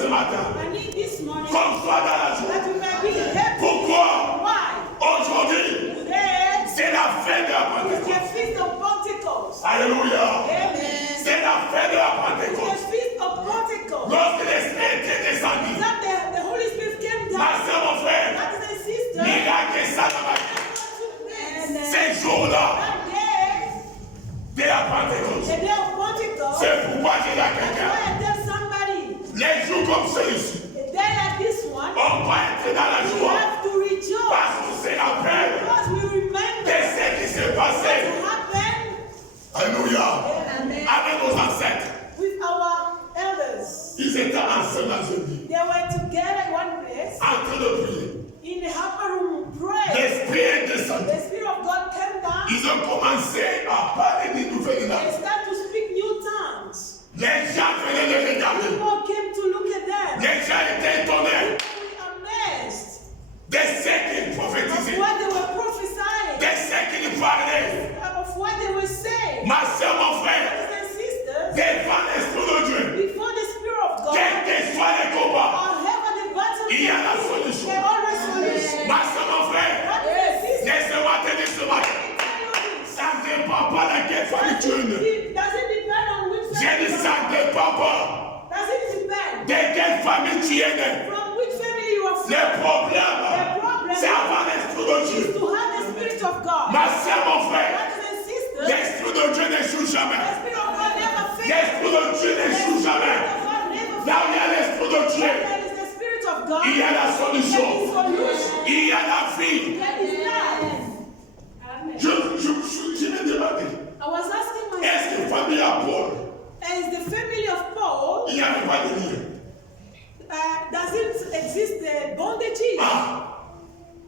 ce matin I need this morning qu'on soit dans la that joie. we may be happy. Pourquoi? Why? Aujourd'hui, Today c'est la fête de la is the Pentecôte. feast of Pentecost. Alléluia. Amen. C'est la fête de la It's Pentecôte. the feast of Pentecost. Lorsque l'Esprit était descendu, That the Holy Spirit came ma down. soeur, mon frère, That is a sister. miracle et ça dans ma vie. And Ces jours-là that day, de la Pentecôte, the day of Pentecost, c'est pourquoi je dis à that's quelqu'un, why I tell somebody, les jours comme celui-ci, a day like this one, on va être dans la we joie have to rejoice parce qu'on se rappelle because we de remember ce qui s'est what passé. happened Alléluia. Amen. Avec nos ancêtres, with our elders. ils étaient ensemble dans un lit, They were together in one place en train de prier. in the upper room praying. L'Esprit est descendu. The Spirit of God came down. Ils ont commencé à parler des nouvelles They langues. started to speak new tongues. Les gens venaient les regarder. People came to look at them. Les gens étaient étonnés People were amazed de ce qu'ils of prophétisaient, what they were prophesying, de ce qu'ils parlaient. of what they were saying. Ma soeur, mon frère, Brothers and sisters, devant l'Esprit de Dieu, before the Spirit of God, quel que soit le combat, however the battle il y a la may be, solution. there always solution. Ma soeur, mon frère, Brothers and sisters, laissez-moi te dire ce matin, let me tell you this. ça ne dépend pas de quelle famille tu es né. It doesn't depend on which J'ai dit family ça ne dépend pas does it depend de quelle famille tu es né. from which family you are from. Le problème, The problem c'est avoir l'Esprit de is Dieu. to have the Spirit of God. Ma soeur, mon frère, Brothers and sisters, l'Esprit de Dieu n'échoue the jamais. Spirit of God never fails. L'Esprit de Dieu The n'échoue Spirit jamais. of God never Là où il y a fails. l'Esprit de Dieu, There is the Spirit of God. il y a la There is solution. solution. Il y a la vie. There is life. Amen. Je me demandais, I was asking est-ce que myself, famille à Paul, is the family of Paul, il n'y avait pas de lien? does it exist the bondages? Ah,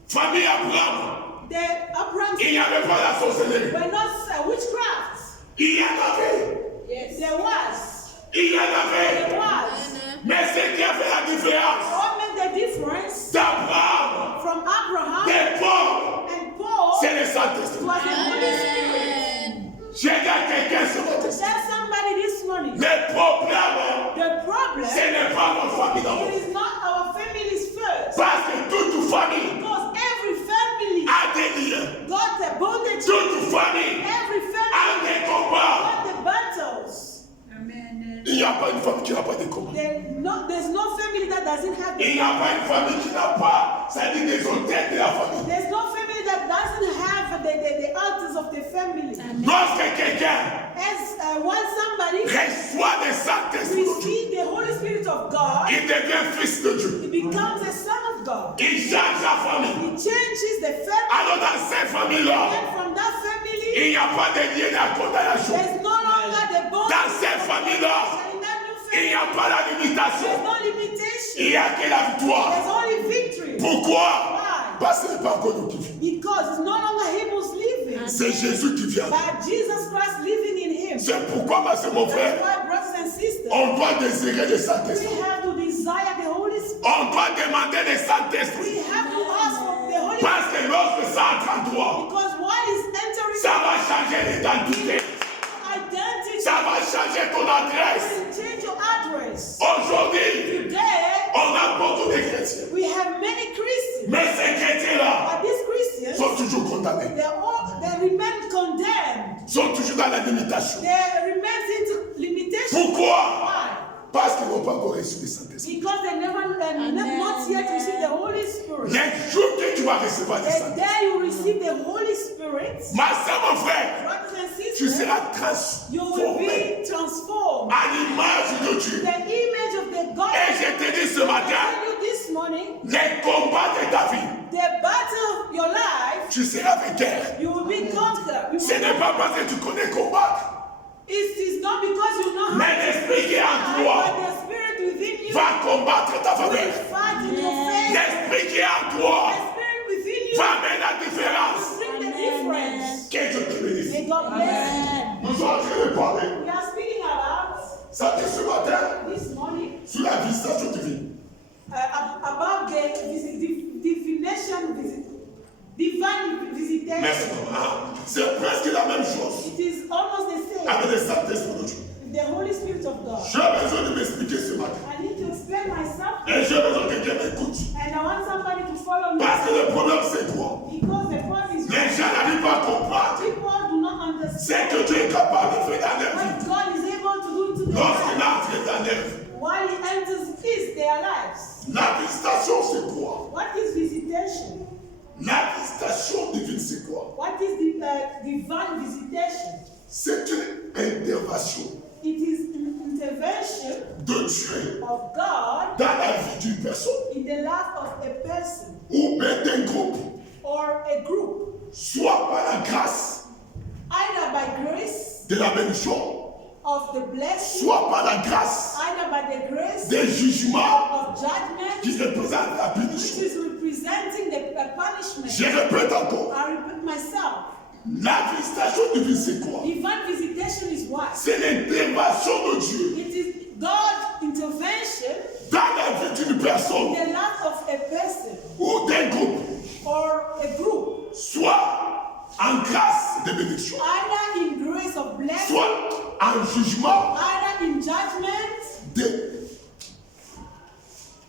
famille Abraham, The Abraham il n'y avait pas la sorcellerie. were not witchcraft. Il y en avait. Yes. There was. Il y en avait. There was. Mais ce qui a fait la différence What made the difference d'Abraham, from Abraham de Paul, and Paul c'est le was Saint-Esprit. the Holy Spirit. J'ai dit à quelqu'un ce matin, Tell somebody this morning. le problème, The problem, ce n'est pas notre famille d'abord. it is not our families first. Parce que toute famille Because every family a des liens. got the bondage. Toute famille Every a family des combats. got the battles. Il n'y a pas une famille qui n'a pas de combats. There's no family that doesn't have Il the n'y a pas une famille qui n'a pas, c'est-à-dire des hôtels de la famille. There's no family that doesn't have the altars of the family. Lorsque quelqu'un As when somebody reçoit le Saint-Esprit de Dieu, receives the Holy Spirit of God, il devient fils de Dieu. he becomes a son of God. Il change la famille. He changes the family. Alors dans cette famille-là, And from that family, il n'y a pas de lien de condamnation. there's no longer the bond. Dans cette famille-là, In that new il family, n'y a pas la there's limitation. no limitation. Il n'y a que la victoire. There's only victory. Pourquoi? Why? Parce que ce n'est pas encore nous qui vivons. Because it's no longer him who's living, C'est Jésus qui vient. but Jesus Christ living in him. C'est pourquoi, ma soeur, mon That's frère, why, brothers and sisters, on doit désirer le we Saint-Esprit. have to desire the Holy Spirit. On doit demander le Saint-Esprit. We have to ask for the Holy Spirit. Parce que lorsque ça entre en toi, Because what is entering ça va changer l'identité. identity, Ça va changer ton adresse. will change your address. Aujourd'hui, Today, on a beaucoup de chrétiens. we have many Christians, Mais ces chrétiens-là but these Christians, sont toujours condamnés. they remain condemned. Sont toujours dans la limitation. They remain into limitation. Pourquoi? Why? Parce qu'ils n'ont pas encore reçu le Saint-Esprit. Because they never, not yet received the Holy Spirit. Les jours que tu vas recevoir le The Saint-Esprit, day you receive the Holy Spirit, ma soeur, mon frère, brothers and tu sisters, seras you will transformé be transformed. à l'image de Dieu. The image of the God. Et je te dis ce I matin, tell you this morning, les combats de ta vie, the battle of your life, tu seras vainqueur. you will be conquered. Ce n'est pas parce que tu connais combattre. It is not because you know how Mais l'esprit qui est en to fight, toi but the spirit within you va combattre ta will faveur. fight in your favor. L'esprit qui est en toi The spirit within you va mettre la différence. will bring the difference. Que Dieu te bénisse. May God bless you. Nous sommes en train de parler, We are speaking about ça dit ce matin, this morning sur la visitation divine. about the divination, divine visitation. Merci, maman. C'est presque la même chose It is almost the avec same le Saint-Esprit de Dieu. with the Holy Spirit of God. J'ai besoin de m'expliquer ce matin. I need to explain myself C'est que Dieu est capable de faire dans leur what vie. God is able to do to their Lorsqu'il lives. entre dans leur vie. While He enters their lives. La visitation, c'est quoi? What is visitation? La visitation divine, c'est quoi? What is the divine visitation? C'est une intervention It is an intervention de Dieu of God dans la vie d'une personne in the life of a person ou bien d'un groupe, or a group, soit par la grâce either by grace de la bénédiction, of the blessing, soit par la grâce either by the grace des jugements of judgment, qui représentent la which bénédiction. is representing the punishment. Je répète encore, I repeat myself. la visitation divine, c'est quoi? Divine visitation is what? C'est l'intervention de Dieu It is God's intervention dans la vie d'une in personne the life of a person ou d'un groupe, or a group, soit en grâce de bénédiction, either in grace of blessing, soit en jugement either in judgment, de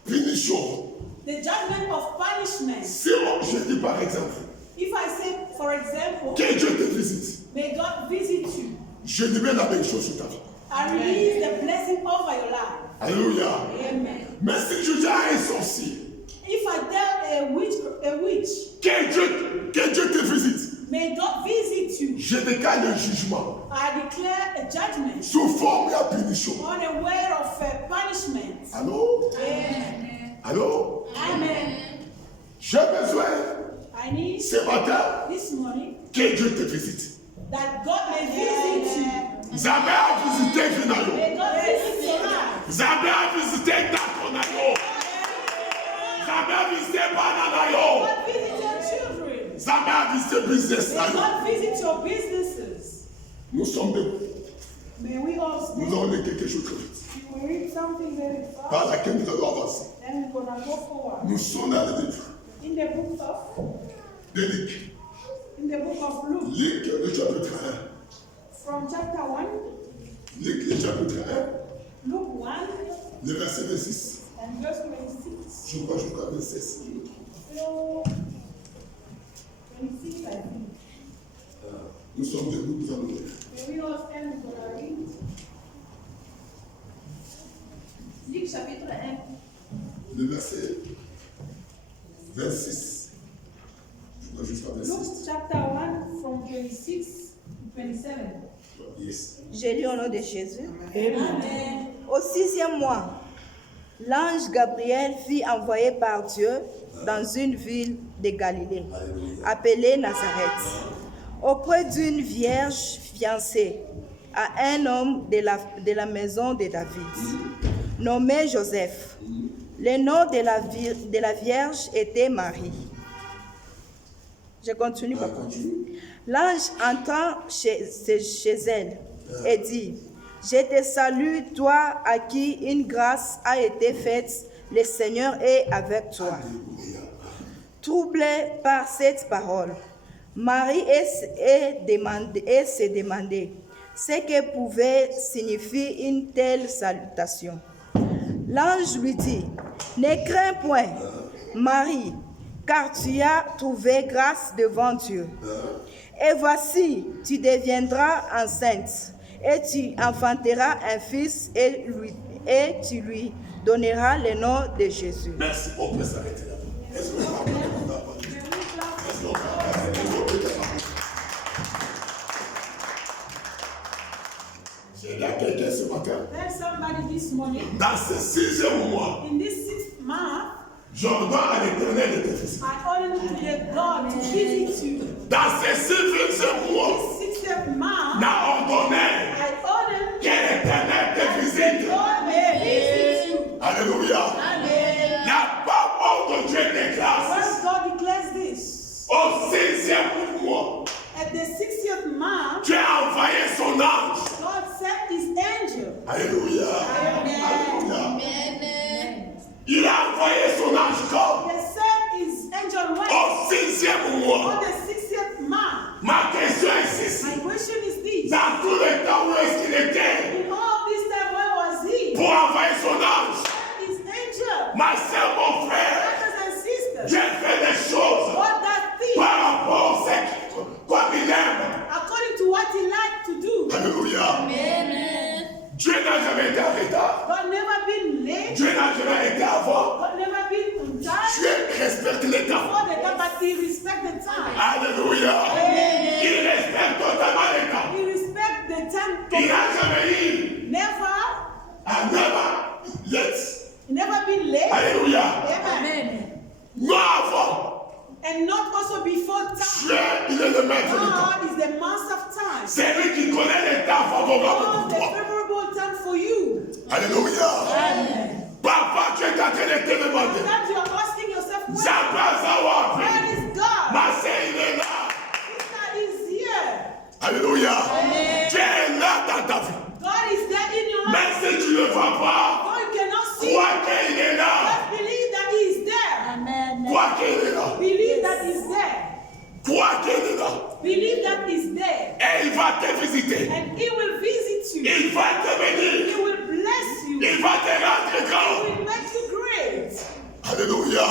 punition. the judgment of punishment. Si je dis par exemple, If I say, for example, que Dieu te visite, may God visit you, je libère la bénédiction sur ta vie. I release the blessing over your life. Alléluia. Amen. Mais si je dis à un sorcier, If I tell a witch, que Dieu te visite, may God visit you, je décale le jugement I declare a judgment sous forme de punition. on a way of punishment. Allô? Amen. Allô? Amen. J'ai besoin I need ce matin this morning que Dieu te visite. that God may visit you. Zambé a visité Finayo. May God visit your life. Zambé a visité Takonayo. Zambé a visité Bananayo. God visit your children. Zambé a visité Business May Nayo. God visit your businesses. Nous sommes debout. May we all Nous stand. allons lire quelque chose très vite. We will read something very fast, Par laquelle nous allons avancer. then we're gonna go forward. Nous sommes dans le livre In the book of de Luc. Luke, Luc, le chapitre from chapter 1, 1. Luc, le chapitre 1. Luke 1 Le verset 26. and verse 26. Je crois jusqu'à 26. So 26, I think. Nous sommes debout, nous allons lire. May we all stand, we're gonna read. Luc chapitre 1. Le verset 26. Je crois jusqu'à Luke 26. chapter 1 from 26 to 27. Yes. J'ai lu au nom de Jésus. Amen. Au 6e mois, l'ange Gabriel fut envoyé par Dieu dans une ville de Galilée, appelée Nazareth, auprès d'une vierge fiancée à un homme de la maison de David, nommé Joseph. Le nom de la vierge était Marie. Je continue, papa. L'ange entra chez elle et dit, « Je te salue, toi à qui une grâce a été faite, le Seigneur est avec toi. » Troublée par cette parole, Marie se demandait ce que pouvait signifier une telle salutation. L'ange lui dit, « Ne crains point, Marie, car tu as trouvé grâce devant Dieu. Et voici, tu deviendras enceinte, et tu enfanteras un fils, et tu lui donneras le nom de Jésus. » Merci. On peut s'arrêter là. Est-ce que vous avez J'ai dit à quelqu'un ce matin, Tell somebody this morning, dans ce 6e mois, in this 6th month, j'ordonne à l'Éternel de te visiter. I order to the God to visit you. Dans ce 6e mois, This 6th month, n'a ordonné I order que l'Éternel te that visite. God may visit you. Alléluia. Amen. La parole de Dieu déclare Once God declares this, au 6e mois, at the 60th month, Dieu a envoyé son ange. God sent his angel. Alléluia. Amen. Alléluia. Il a envoyé son ange comme He sent his angel when? au 6e mois. On the 60th month. Ma question est ceci. My question is this. Dans tout le temps où est-ce qu'il était In all this time, where was he? pour envoyer son ange, His angel. ma soeur, mon frère, Brothers and sisters. Dieu fait des choses What that thing, par rapport à ce comme il aime. according to what he likes Alléluia. Dieu n'a jamais été en retard. God never been late. Dieu n'a jamais été avant. God never been on time. Dieu respecte les temps. Before the time, but he respect the time. Alléluia. Il respecte totalement les temps. He respect the time. Il n'a jamais eu. Never, Never never been late. Alléluia. Amen. Non avant. And not also before time. Dieu, il est le maître du temps. God is the master of time. C'est lui qui connaît les temps favorables Oh, pour the toi. favorable time for you. Alléluia. Papa, tu es en train de te demander. Sometimes you are asking yourself, Where where is God? Ma sœur, il est là. God is here. Alléluia. Tu es là dans ta vie. God is there in your life. Même si tu ne le vois pas, Though you cannot see, crois qu'il est là. just believe that He is there. Crois qu'il est là. Believe that He's there. Crois qu'il est là. Believe that He's there. Et il va te visiter. And He will visit you. Il va te bénir. He will bless you. Il va te rendre He grand. will make you great. Alléluia.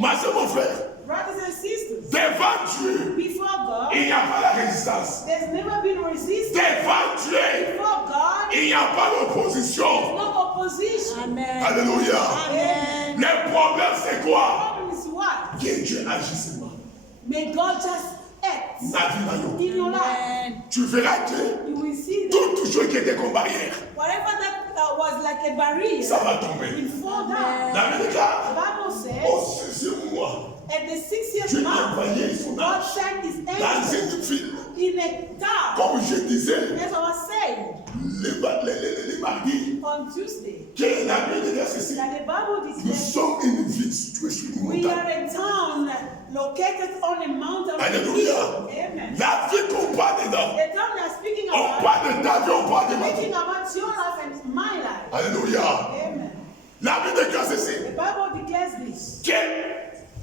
Ma soeur, mon frère, Brothers and sisters, devant Dieu, before God, il n'y a pas la résistance. there's never been resistance. Devant Dieu, Before God, il n'y a pas d'opposition. no opposition. Alléluia. Amen. Le problème, c'est quoi? Problem is what? Que Dieu agisse seulement. May God just act La vie n'a rien. in your life. Tu verras que You will see that tout chose qui était comme barrière, whatever that was like a barrier ça va tomber. will fall down. La Bible The dit, Bible says, au 6e mois, at the 60th Dieu a month, envoyé son God ange sent His dans angel une ville. in a town. Comme je disais, As I was saying les mardis, on Tuesday, que la Bible dit ceci. that the Bible Nous declares sommes une ville située sur une we are montagne. a town located on a mountain. Alléluia. Amen. La vie qu'on parle dedans, The town they are speaking on about, parle de ta vie, on parle de ma vie. speaking about your life and my life. Alléluia. Amen. La Bible déclare ceci. The Bible declares this, Que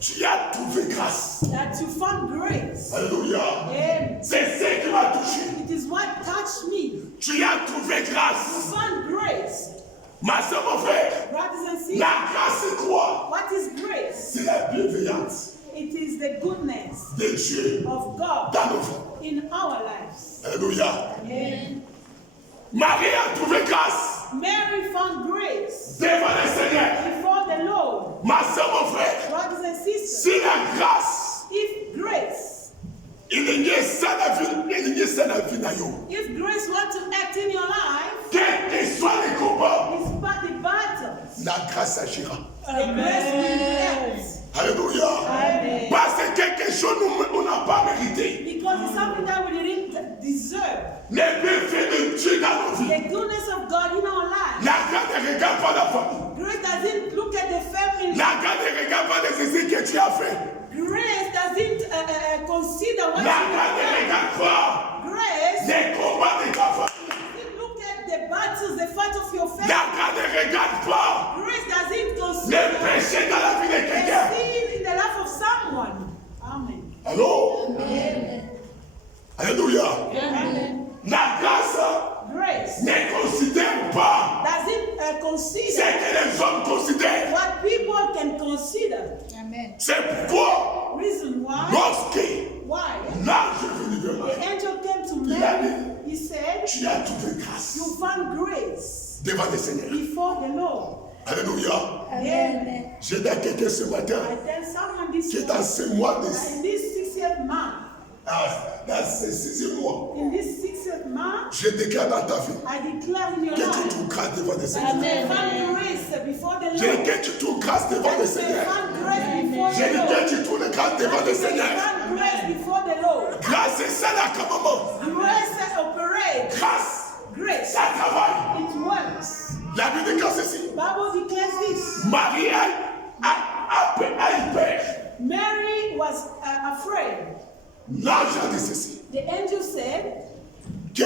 tu as trouvé grâce. that you found grace. Alléluia. Amen. C'est ce qui m'a touché. It is what touched me. Tu as trouvé You grâce. found grace. Ma soeur, mon frère, Brothers and sisters, la grâce c'est quoi? what is grace? C'est la bienveillance It is the goodness de Dieu of God dans nos vies. in our lives. Alléluia. Amen. Marie a trouvé grâce Mary found grace devant le Seigneur. before the Lord. Ma soeur, mon frère, Brothers and sisters, si la grâce, if grace, il n'y a ça la vie, il n'y a ça la vie na yo. if grace wants to act in your life, Quel que soit les combats, it's about the battles. la grâce agira. The grace will act. Alléluia. Amen. Parce que quelque chose on n'a pas mérité. Because it's something that we didn't deserve. Les bienfaits de Dieu dans nos vies. The goodness of God in our lives. La grâce ne regarde pas la famille. Grace doesn't look at the family. La grâce ne regarde pas les essais que tu as fait. Grace doesn't consider what La you grâce ne have regarde pas done. Grace les combats de ta famille. doesn't look at the battles, the fight of your family. La grâce ne regarde pas Grace doesn't les consider péchés dans la vie de the quelqu'un. sin in the life of someone. Amen. Allô? Alléluia. Amen. La grâce Grace ne considère pas doesn't ce consider que les hommes considèrent. what people can consider. C'est pourquoi, Reason why? lorsque Why? l'ange est venu vers The Marie, angel came to Mary. He said, tu as trouvé grâce you found grace devant le Seigneur. before the Lord. Alléluia. Amen. J'ai dit à quelqu'un ce matin I tell someone this que dans morning, ce mois, that in this 60th month, dans ce 6e mois, in this 60th month, je déclare dans ta vie I declare in your que tu life trouves grâce devant le that Seigneur. you may find grace before the J'ai dit Lord. que tu trouves grâce devant That le you may Seigneur. find grace before J'ai the dit Lord. que tu trouves grâce devant That le you may Seigneur. find grace before the Lord. Grâce, c'est ça l'accommodement. Grace that operates. Grâce, Grace. ça travaille. It works. La Bible déclare ceci. Bible declares this. Marie a eu peur. Mary was afraid. L'ange a dit ceci. The angel said Que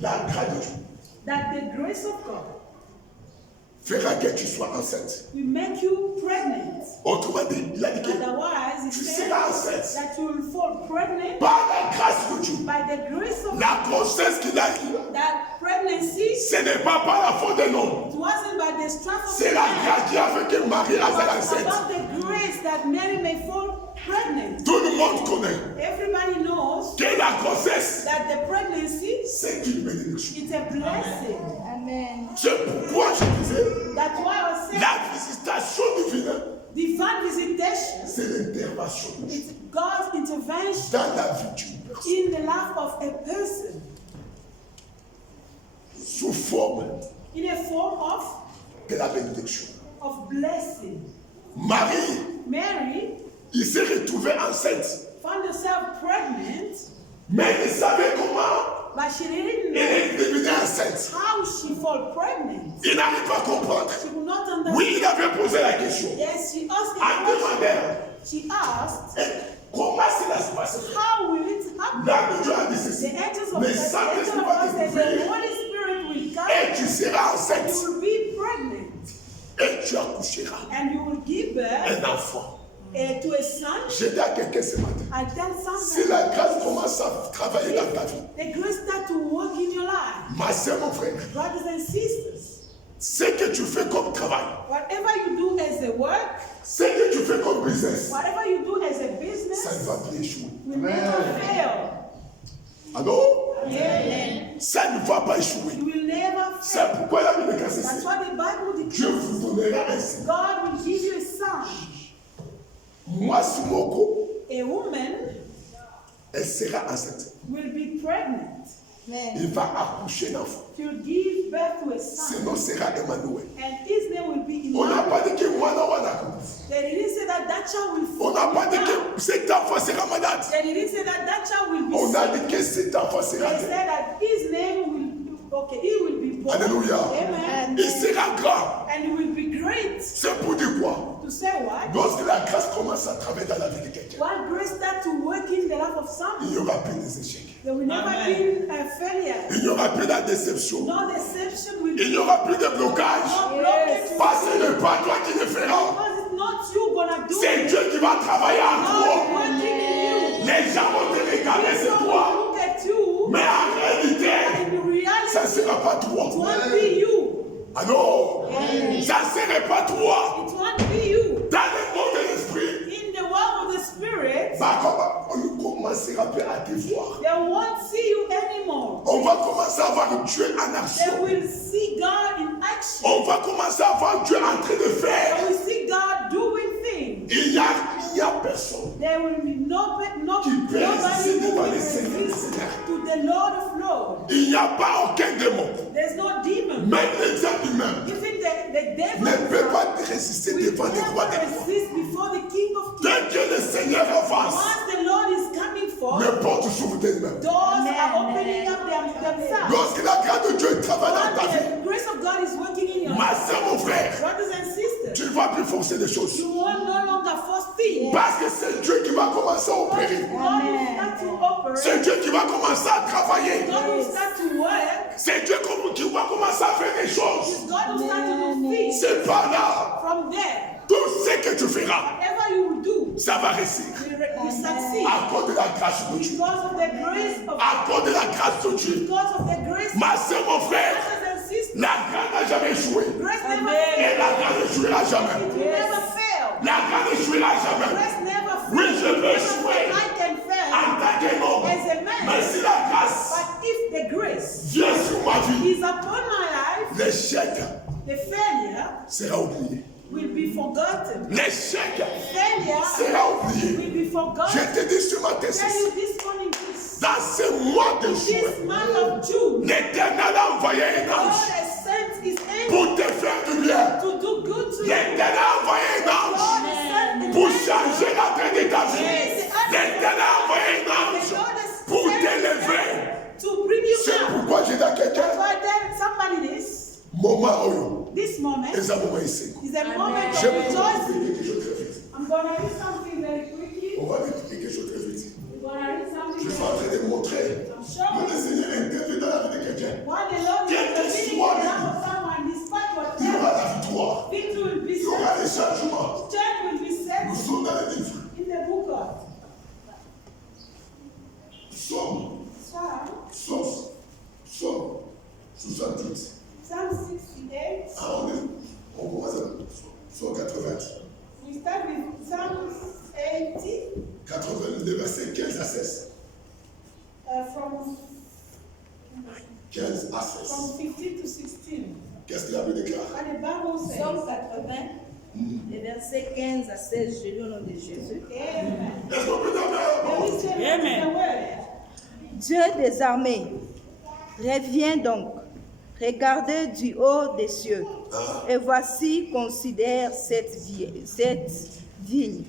la grâce de Dieu that the grace of God fera que tu sois enceinte. will make you pregnant. Autrement dit, il a dit que Otherwise, it tu says seras enceinte that you will fall pregnant par la grâce de Dieu. by the grace of La grossesse qu'il a eue, that pregnancy. ce n'est pas par la faute de l'homme. It wasn't by the strength of C'est la grâce qui a fait que Marie a été enceinte. about the grace that Mary may fall pregnant. Tout le monde connaît. Everybody knows la grossesse, that the pregnancy c'est une bénédiction. is a blessing. Amen. C'est pourquoi je disais, That's why I was saying la visitation divine, divine visitation c'est l'intervention de Dieu is God's intervention dans la vie d'une personne, in the life of a person sous forme in a form de la bénédiction. of blessing. Marie, Mary il s'est retrouvé enceinte, found herself pregnant, mais il savait comment but she didn't elle know est devenue enceinte. how she fell pregnant. Il n'arrive pas à comprendre. She could not understand. Oui, il avait posé la question. Yes, she asked En a question. demandant, She asked, comment cela se passe? how will it happen? L'âme de Dieu a dit The ceci. angels of Mais God, ça the ne angel of pas God said, the découvrir. Holy Spirit will come Et tu seras and enceinte. you will be pregnant Et tu accoucheras and you will give birth un enfant. to a son. J'ai dit à quelqu'un ce matin, I tell si something. la grâce commence à travailler dans ta vie, The grace start to work in your life. ma soeur, mon frère, Brothers and sisters, ce que tu fais comme travail, whatever you do as a work, ce que tu fais comme business, whatever you do as a ça ne business, va plus échouer. will never fail. Alors, Amen. ça ne va pas échouer. You will never C'est fail. pourquoi la Bible dit That's ceci. what the Bible Dieu declares. vous donnera un signe. God will give you a son. Moi, Sumoko, A woman elle sera enceinte. will be pregnant. Amen. Il va accoucher l'enfant. She'll give birth to a son. Sinon, sera Emmanuel. And his name will be On n'a Emmanuel. pas dit que moi, non, on a. They didn't say that that child will On n'a pas dit down. que cet enfant sera malade. They didn't say that that child will be On a sick. dit que cet enfant They sera said that his name will, okay, he will be born. Alléluia. Amen. Il sera grand. And he will be great. C'est pour dire quoi? To say what? Lorsque la grâce commence à travailler dans la vie de quelqu'un, While grace start to work in the life of il someone, n'y aura plus des échecs. there will never be a failure. Il n'y aura plus de déception. No deception will Il be. n'y aura plus de blocage. No blockage. Parce que ce n'est pas toi qui le feras. Because it's not you gonna do C'est it. Dieu qui va travailler en God toi. is working in you. Les gens vont te regarder, c'est People toi. will look at you, Mais en réalité, and in reality, ça ne sera pas it toi. won't be you. Alors, ça ne serait pas toi. It won't be you. Dans le monde de l'esprit, In the world of the spirit, bah, on ne commencera plus à te voir. they won't see you anymore. On va commencer à voir Dieu en They action. will see God in action. On va commencer à voir Dieu en train de faire. They will see God doing things. Il n'y a personne. There will be nobody Qui peut résister who devant will les Seigneurs des resist Seigneurs. to the Lord of Lords. Il n'y a pas aucun démon. There's no demon. Même les hommes humains Even the devil ne peut pas résister will devant les rois des never rois. resist before the King of Kings. Dès que le Seigneur avance, Once the Lord is coming forth, les portes s'ouvrent d'elles-mêmes. doors are opening up themselves. Lorsque la grâce de Dieu travaille dans ta Once vie, the grace of God is working in your ma life, soeur, mon frère, brothers and sisters, tu ne vas plus forcer les choses. you will no longer force things. Parce que c'est Dieu qui va commencer à opérer. God will start to operate. C'est Dieu qui va commencer à travailler. God will start to work. C'est Dieu qui va commencer à faire des choses. God will start to do things. C'est par là. From there, Tout ce que tu feras, whatever you will do, ça va réussir. will succeed. À cause de la grâce de Dieu. Because of the grace of À cause de la grâce de Dieu. because of the grace of Ma soeur, mon frère, brothers and sisters. la grâce n'a jamais échoué. Grace never Et fails. la grâce ne jouera jamais. It will never fail. La grâce ne jouera jamais. Grace never fails. Oui, je peux Never jouer. fail. I can fail. En tant qu'homme. As a man. Mais si la grâce But if the grace vient sur ma vie, is upon my life, l'échec the failure sera oublié. will be forgotten. L'échec Failure sera oublié. will be Je forgotten. te dis ce matin, Tell ceci. you this morning, this Dans ce mois de juin, month of June, l'Éternel a envoyé un God ange has sent His angel pour te faire du bien. to do good to you. L'Éternel a envoyé un God ange has sent pour His angel. changer la train de ta vie. L'Éternel a envoyé un ange pour t'élever. To bring you C'est up. pourquoi j'ai dit à That's quelqu'un, why tell somebody this. moment oyo, This moment et ça moment ici. is a moment Je of vais vous rejoicing. expliquer quelque chose très vite. I'm gonna read something very quickly. On va vous expliquer quelque chose très vite. We're gonna read something Je suis very en train de montrer I'm showing que le Seigneur intervient dans la vie de quelqu'un. While the Lord is Quel que intervening in soit the le life of someone, despite Il y whatever, aura la victoire. victory will be Il y aura set. les changements. Change will be set Nous sommes dans le livre. in the book of Psaume Psalm, 68. Psalm 68. Ah, on commence à Psaume 80. We start with Psalm 80, 82, versets 15 à 16. From 15 à 16. 15 to 16. Qu'est-ce qu'il avait déclaré? What the Bible says. Psaume 80, les versets 15 à 16, je lis au nom de Jésus. Amen. Est-ce qu'on peut dire Can we say Amen. the word? Dieu des armées, reviens donc, regardez du haut des cieux, et voici, considère cette vigne.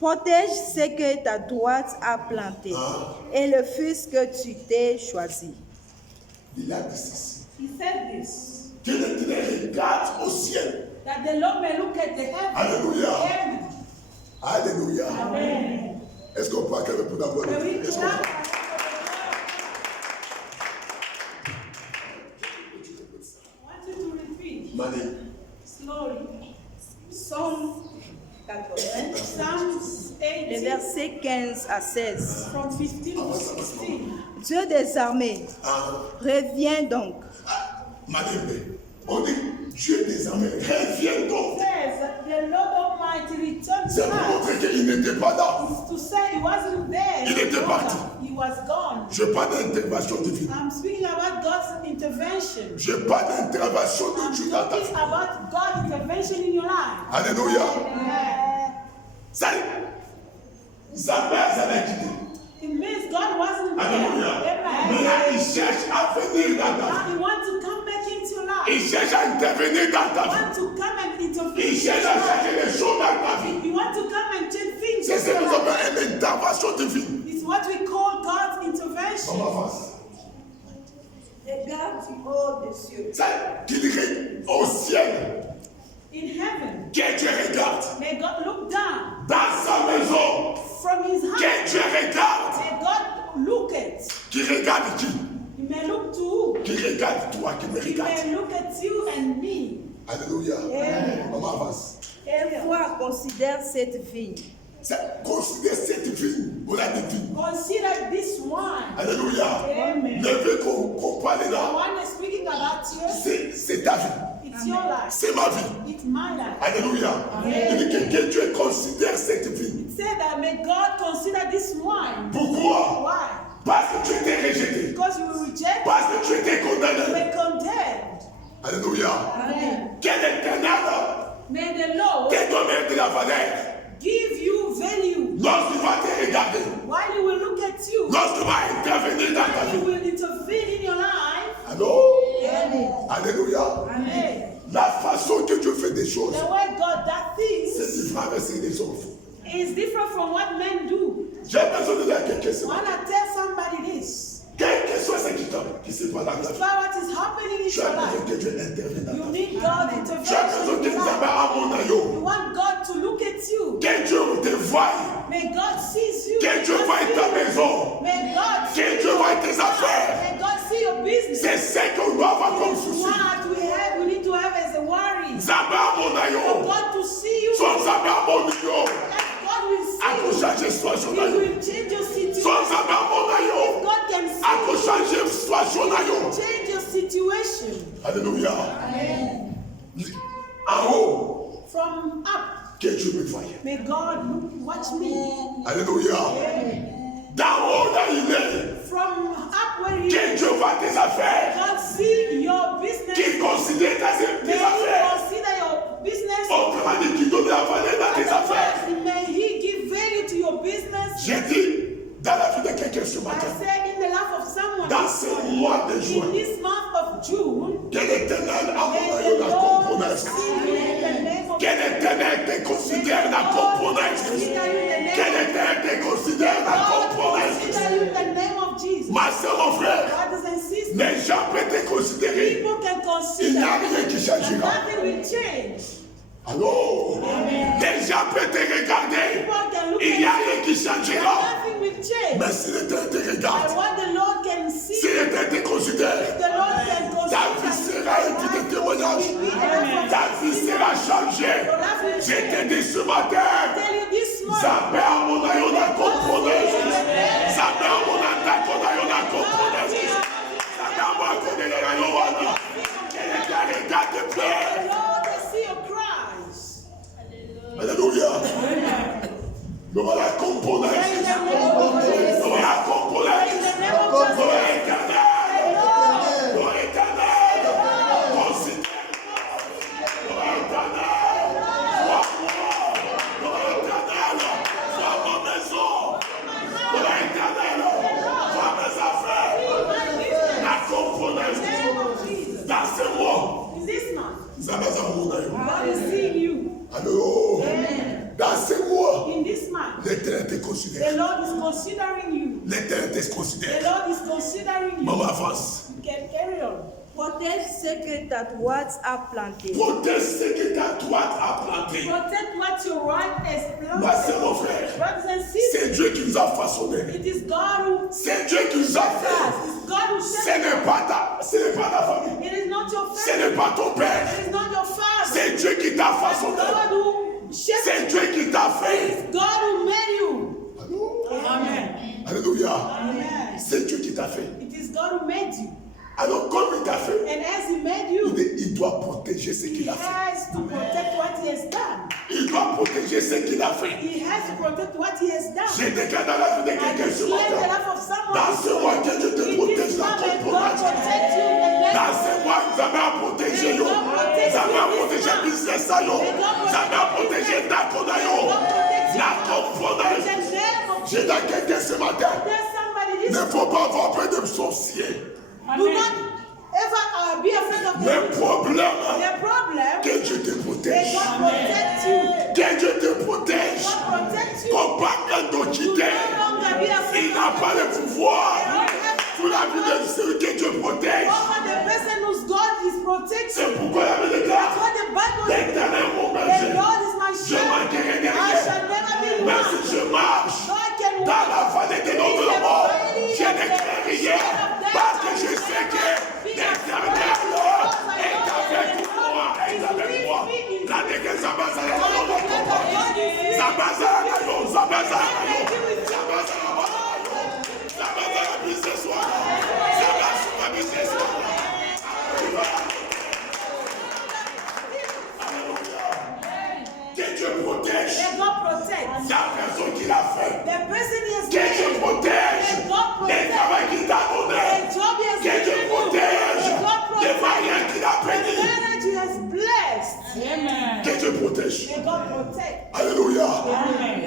Protège ce que ta droite a planté, et le fils que tu t'es choisi. Il a dit ceci. He said this. Que l'Éternel regarde au ciel. That the Lord may look at the heavens. Alléluia. Amen. Alléluia. Amen. Est-ce qu'on peut accueillir pour d'abord? Can we Est-ce qu'on clap? peut? I want you to repeat Mané. slowly. Psaume 80, Psalms les 18 versets 15 à 16. from 15 to 16. Dieu des armées, reviens donc. Mané. On dit Dieu des armées. Reviens donc. Says that the Lord Almighty returned C'est to pour us. montrer qu'il n'était pas là. It's to say he wasn't there. Il était parti. He was gone. Je parle d'intervention divine. I'm speaking about God's intervention. Je parle d'intervention de I'm Dieu dans ta vie. talking about God's intervention in your life. Alléluia. Amen. Ça sa mère s'avait quitté. It means God wasn't there. Alléluia. Mais Amen. là, il cherche à venir dans ta vie. Now he wants to come back into your life. Il cherche à intervenir dans ta He vie. wants to come and intervene. Il in cherche your à life. changer les choses dans ta vie. You want to come and change things C'est in ce que your nous life. appelons une intervention divine. It's what we call God's On intervention. avance. Regarde du haut des cieux. C'est qu'il regarde au ciel. In heaven, Que Dieu regarde. may God look down Dans sa maison. from his Que heart. Dieu regarde. May God look at. Qui regarde qui? He may look to who? Qui regarde toi, qui me He regarde. may look at you and me. Alléluia. Amen. On avance. Et vois, considère cette vigne. C'est considérer cette vie pour la divine. Consider this one. Alléluia. Amen. Le but qu'on parle The là, one is speaking about you. c'est ta vie. It's your life. C'est ma vie. It's my life. Alléluia. Il dit que Dieu considère cette vie. It said that may God consider this one. Pourquoi? Why? Parce que tu étais rejeté. Because you were rejected. Parce que tu étais You condamné. were condemned. Alléluia. Amen. Quel éternel May the Lord te donne de la valeur give you value lorsqu'il va te regarder, while he will look at you. lorsqu'il va intervenir dans ta While he vie. will intervene in your life. Allô? Amen. Alléluia. Amen. La façon que Dieu fait des choses, The way God does c'est things différent avec ce que les hommes font. is different from what men do. J'ai besoin de dire quelque chose. When I tell somebody this, Quel que soit ce qui se passe dans ta vie, about what is happening in tu as your besoin life, que Dieu intervienne dans you ta vie. need God's Tu as besoin intervention que in nous your avons life. à mon You aïeul. want God to look at you. Que Dieu te voie. May God sees you. Que Dieu voie ta maison. May God see Que Dieu voie tes affaires. May God see your business. C'est ce qu'on doit avoir comme souci. What we need to have as a worry. Zaba à mon For aïeul. God to see you. Son zaba à mon aïeul. That God will À pour see you. changer situation He d'aïeul. will change your Son situation. zaba à mon If aïeul. God can see À pour you, changer situation d'aïeul. change your situation. Alléluia. Amen. En haut, From up, que Dieu me voie. may God watch me. Alléluia. Amen. D'en haut, là il est. From up where you Que Dieu voit tes affaires. God see your business. Qu'il considère tes May He affaires. consider your business. Autrement dit, qu'il donne la valeur dans tes affaires. Otherwise, may He give value to your business. J'ai dit, dans la vie de quelqu'un ce I matin, say in the life of someone dans ce mois de in juin, this month of June, que l'Éternel a may mon the aïeul la Lord compromise. see you in the name of Que l'Éternel te considère la compromise. Que l'Éternel te considère la God compromise. consider you in the name of Jesus. Ma soeur, mon frère, Brothers and sisters, les gens peuvent te considérer. people can Il consider n'y a rien qui that changera. nothing will change. Allô? Les gens peuvent te regarder. People can look Il n'y a at rien qui you, changera. nothing will change. Mais si l'Éternel te And regarde, what the Lord can see, si l'Éternel te considère, the Lord can ta vie consider. sera une vie de témoignage. Ta vie sera changée. Je te dis ce matin, Tell you this morning, Zabé à mon aïeul la compromise. Zabé à mon attaque, on aïeul la compromise. Zabé à mon aïeul la compromise. Que l'Éternel regarde tes the pleurs. Lord can see your cries. Alléluia. Nous allons la compromise. Nous allons la compromise. te The considère. Lord is considering you. Maman, avance. You can carry on. Protège ce que ta droite a planté. Protège ce que ta droite a planté. Protect what your right has Ma soeur, planted. mon frère, Brothers and sisters, c'est Dieu qui nous a façonné. it is God who C'est Dieu qui nous a shaped fait. us. It's God who Ce shaped n'est pas ta famille. us. It is not your Ce family. n'est pas ton père. It is not your father. C'est Dieu qui t'a It's façonné. God who shaped C'est you. Dieu qui t'a fait. It's God who made you. Amen. Alléluia. Amen. C'est Dieu qui t'a fait. It is God who made you. Alors, comme il t'a fait, And as He made you, il doit protéger ce He qu'il a fait. has to protect what He has done. Il doit protéger ce qu'il a fait. He has to protect what He has done. J'ai déclaré dans la vie de I quelqu'un ce declare the matin. life of someone. Dans ce mois, que Dieu te In protège this dans ton moment, God problème. protect you and let Dans ce mois, nous avons protégé yo. Nous avons protégé le business yo. Nous avons protégé ta kona yo. La comprenance. in the name of J'ai dans quelqu'un ce matin. there's somebody this Ne faut pas avoir peur de sorcier. do not ever be afraid of Le the problème, problem. que Dieu te May protège. God protect you. Que Dieu te protège. God protect you. Qu'on pas qu'un Do quitter. no longer be afraid Il n'a of pas le pouvoir. Pour la vie de celui que Dieu protège. over the person whose God is protecting. C'est pourquoi la Bible That's déclare. what the Bible says. L'éternel mon The berger. Lord is my Je shepherd. manquerai de I rien. shall never be Même want. si je marche God can dans walk. la vallée des noms de la mort, je ne crains rien. Parce que je sais que l'éternel est avec moi. Est avec moi. La dégueule, ça va, ça va, ça va, ça va, ça va, ça va, ça va. Que Dieu protège May God protect. la personne qui l'a fait. The person he has Que Dieu given. protège le travail qu'il t'a donné. The job he has Que Dieu given you. protège May God les protect. mariages qu'il a The bénis. marriage he has blessed. Que Dieu protège. May God protect. Alléluia.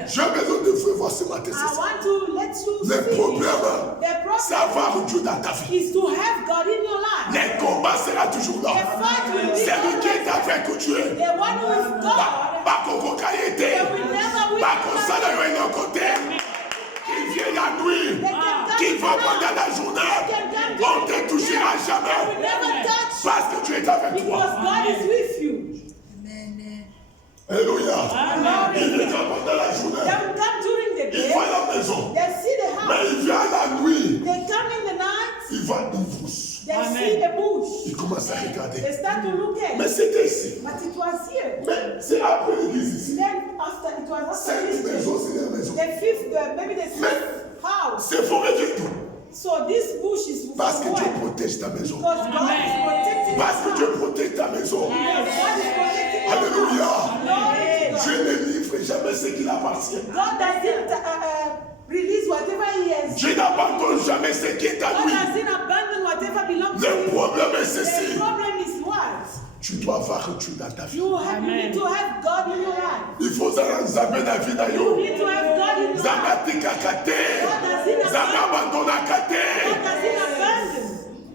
J'ai besoin de vous voir ce matin. I want to let you Le see problème, the c'est problem avoir Dieu dans ta vie. is to have God in your life. Les combats seront toujours là. The fight will be C'est lui qui est avec tu es. the one with God. Pas qu'on été. They will never win. Pas qu'on s'en aille d'un côté. Qui vient la nuit. Qui va pendant la journée. On ne te touchera They will jamais. never touch Parce que tu es avec because toi. God is with you. Alléluia. Il vient pendant la They journée. will come during the Il day. va à la maison. They see the Mais house. il vient à la nuit. They come in the night. Il va, il vous. They see the bush. Il commence à They regarder. start to look at Mais it. c'était ici. But it was here. Mais c'est après l'église ici. Then after it was after Cette this maison, church. c'est la maison. The fifth, maybe the sixth house. C'est forêt de tout. So this bush is Parce que for Dieu what? protège ta maison. Because God is protecting Parce que us. Dieu protège ta maison. God is protecting us. Alléluia. Glory to Dieu God. ne livre jamais ce qui appartient. God doesn't release whatever He has. Dieu n'abandonne jamais ce qui est à God lui. doesn't abandon whatever belongs to Le Him. problème est The ceci. problem is what? Tu dois avoir Dieu dans ta vie. You need to have God in your life. Il faut Nzambe na vie na You yo. need to have God in your life. Nzambe atikaka te. Nzambe abandonnaka God te. doesn't abandon.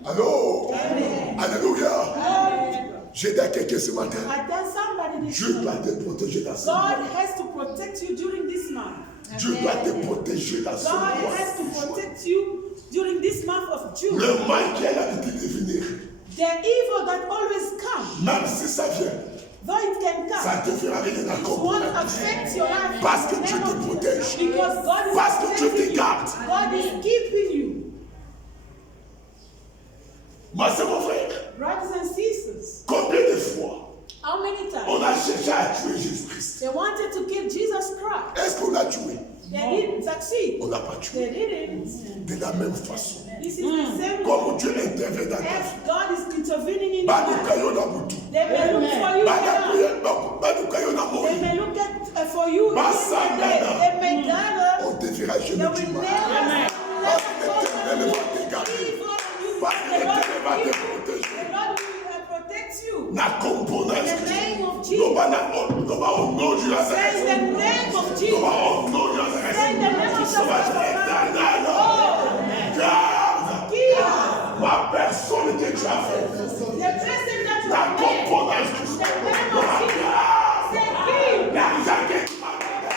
Allô? Amen. Alléluia. Glory to God. J'ai dit à quelqu'un ce matin. I tell somebody this Dieu doit morning, te protéger dans ce God mois. has to protect you during this month. Dieu doit te protéger dans ce God mois. has to protect you during this month of June. Le mal qui a l'habitude de venir, The evil that always comes, même si ça vient, though it can ça come, te fera rien it won't d'accomplir. affect your life. Parce que in the Dieu name te of Jesus. protège. Because God is Parce que Dieu te protecting you. garde. God is keeping you. Moi, c'est mon frère. Brothers and sisters, Combien de fois how many times on a cherché à tuer Jésus-Christ? they wanted to kill Jesus Christ? Est-ce qu'on l'a tué? They didn't succeed. On l'a pas tué. They didn't. De la même façon. This is the same Comme Dieu intervient dans ta vie. as God is intervening in your Bado life. kayo na butu. They may look for you now. Bado kayo na They mori. may look at for you. Basangana. They may gather. On te fera They jamais will du never. mal. Parce que l'Éternel va te garder. Parce que l'Éternel va te protéger. The Lord will protect you. Na componente. In the name of Jesus. No va au nom du Say in the name of No Jesus. va au nom du Nazareth. Say in the name of Ça va être éternel. Garde ma personne que tu as fait. The person that you La have made. componente. In the name of Jesus. Say King. L'argent que tu m'as donné.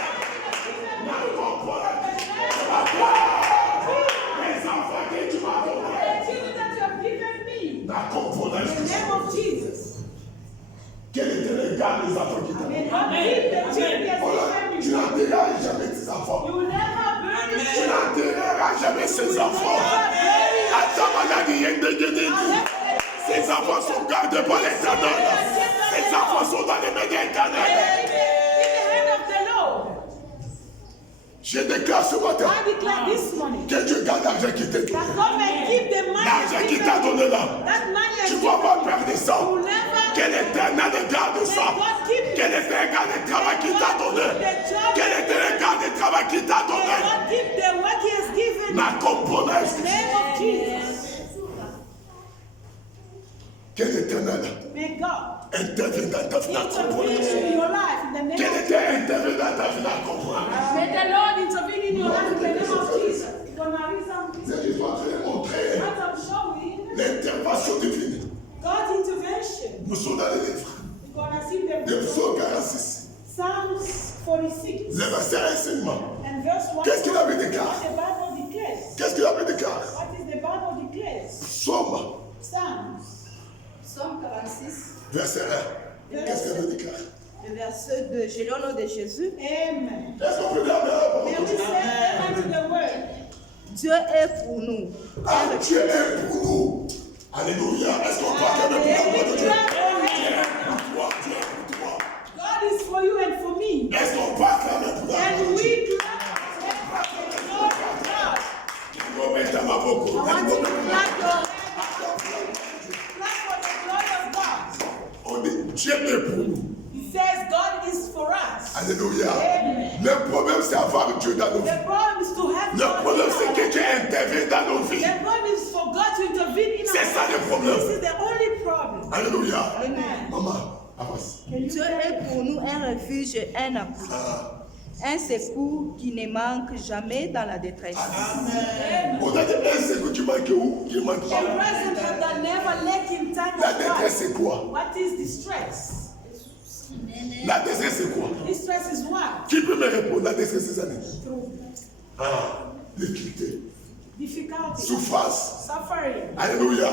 La componente. Ses enfants sont gardés par l'Éternel. Ses enfants sont dans les mains de l'Éternel. Je déclare ce matin I declare this morning que Dieu garde l'argent qui t'a donné. that God may keep the money L'argent qui t'a donné là. that money Tu has ne dois pas given perdre ça. you. Never Que l'Éternel garde ça. Que l'Éternel garde le travail qu'il t'a donné. Que l'Éternel garde le travail qu'il t'a donné. God keep the what He has given you. Ma componente. In the name of Jesus. Que l'Éternel May God intervienne dans ta vie. intervene in your life in the name Que of l'Éternel intervienne dans ta vie. May the Lord intervene in your life in the name of Jesus. Gonna read something. Je vais te montrer What I'm showing, l'intervention divine. God's intervention. Nous sommes dans les livres. We're gonna see the Le psaume 46. Psalms 46 Le verset enseignement. and verse 1. Qu'est-ce que la Bible déclare? What the Bible declares. Qu'est-ce que la Bible déclare? What is the Bible declares? Psaume, Psalms. Psaume 46, verset 1. Qu'est-ce que la Bible déclare? le verset 2. J'ai le nom de Jésus. Amen. Est-ce qu'on peut dire Amen? May we say amen to the word. Dieu est pour nous. Ah, Dieu est pour nous. Alléluia. Est-ce qu'on peut acclamer pour la gloire de Dieu? Dieu est pour toi. Dieu est pour toi. God is for you and for me. Est-ce qu'on peut acclamer pour la gloire And de Dieu? we clap for the glory of God. On va mettre ma voix. I want you to clap your hands. Clap for the glory of God. On dit Dieu est pour nous. He says God is for us. Alléluia. Amen. Le problème, c'est avoir Dieu dans nos vies. The problem is to have Le God problème, in c'est our que life. Dieu intervient dans nos vies. The problem is for God to intervene in C'est our ça le life. problème. This is the only problem. Alléluia. Amen. Maman, avance. Dieu est pour nous un refuge et un appui. Un secours qui ne manque jamais dans la détresse. On a dit un secours qui manque où? Qui manque A pas. present help that never lack in time La of détresse, life. c'est quoi? What is distress? La détresse, c'est quoi? Distress is what? Qui peut me répondre? La détresse, c'est ça. Through Ah, difficulté, difficulty, souffrance. suffering. Alléluia.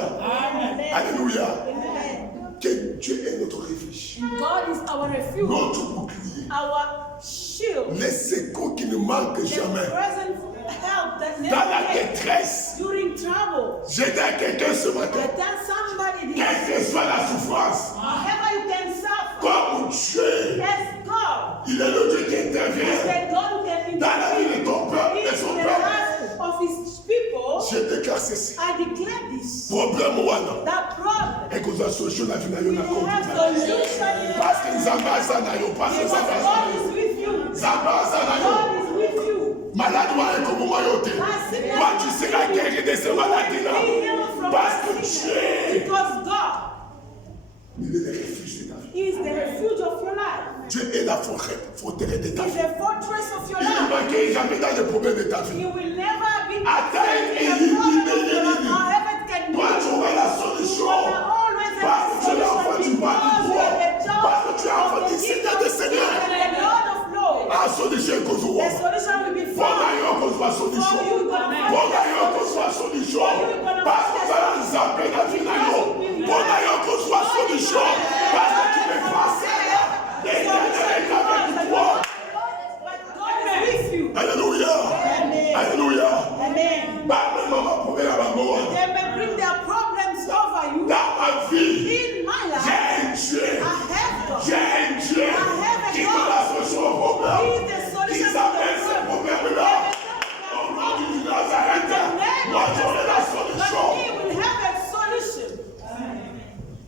Alléluia. Amen. Que Dieu est notre refuge. God is our refuge, Notre bouclier. our shield, Les secours qui ne manquent the jamais. present help that Dans la never lack détresse. during trouble. J'ai dit à quelqu'un ce matin. But then somebody, Quelle que soit la souffrance. however you can suffer, Comme Dieu. yes, God Il est le Dieu qui is intervient the God who can dans la vie de intervene ton peuple et in son the peuple. life of His people. Je déclare ceci. I declare this. Problème wana. That problem, Et que la solution la vie n'a we pas have compris. solution in Parce que Zambasa n'a pas because Zambasa. God is with you. Zambasa n'a God is with you. Malade wa est comme moi yote. Toi tu seras guéri de ces maladies là. Be healed from Parce that que sickness. Dieu Because God il est le refuge de ta vie. is the refuge of your life. Dieu est la forteresse de ta He is vie. the fortress of your Il ne life. manquera jamais dans les problèmes de ta vie. You will never be Attends, in the problem of your life. However it can be. Toi tu auras la You solution. will always have Parce a que tu es l'enfant solution du roi because du you roi. are the child Parce que tu es enfant of du the Seigneur King des of Seigneurs. Kings and the Lord of Lords. La solution est que tu The vois. solution will be Bon found. d'ailleurs qu'on soit solution. For you, gonna find Bon the d'ailleurs qu'on solution. soit solution. For you, gonna Parce find que the ça va nous appeler la vie d'ailleurs. Bon d'ailleurs qu'on soit solution. Parce que tu me fasses. L'éternel est avec toi. But God is with you. Alléluia. Alléluia. Amen. Bah, mais maman, pour la maman. They may bring their problems over you. Dans ma vie, In my life, j'ai un Dieu. I have God. J'ai un Dieu qui donne la solution au problème. He is the Qui solution to s'appelle the ce problem. problème-là. Au nom du Nazareth, moi j'aurai la solution. But He will have a solution.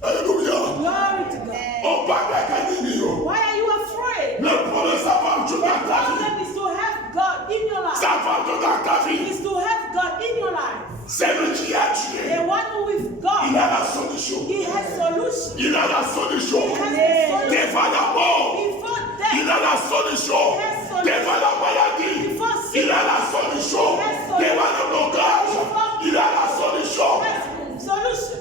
Alléluia. Glory to God. On parle à Canigno. Why are you afraid? Le problème, ça va The dans ta vie. problem is to have God in your life. Ça va dans ta vie. Is to have God in your life. C'est lui qui a tué. The one who is Il God. a la solution. He has solution. Il a la solution. He has the solution. Devant la mort. Before Il death. a la solution. Devant la maladie. Il a la solution. Devant le blocage. Il a la solution. Solution.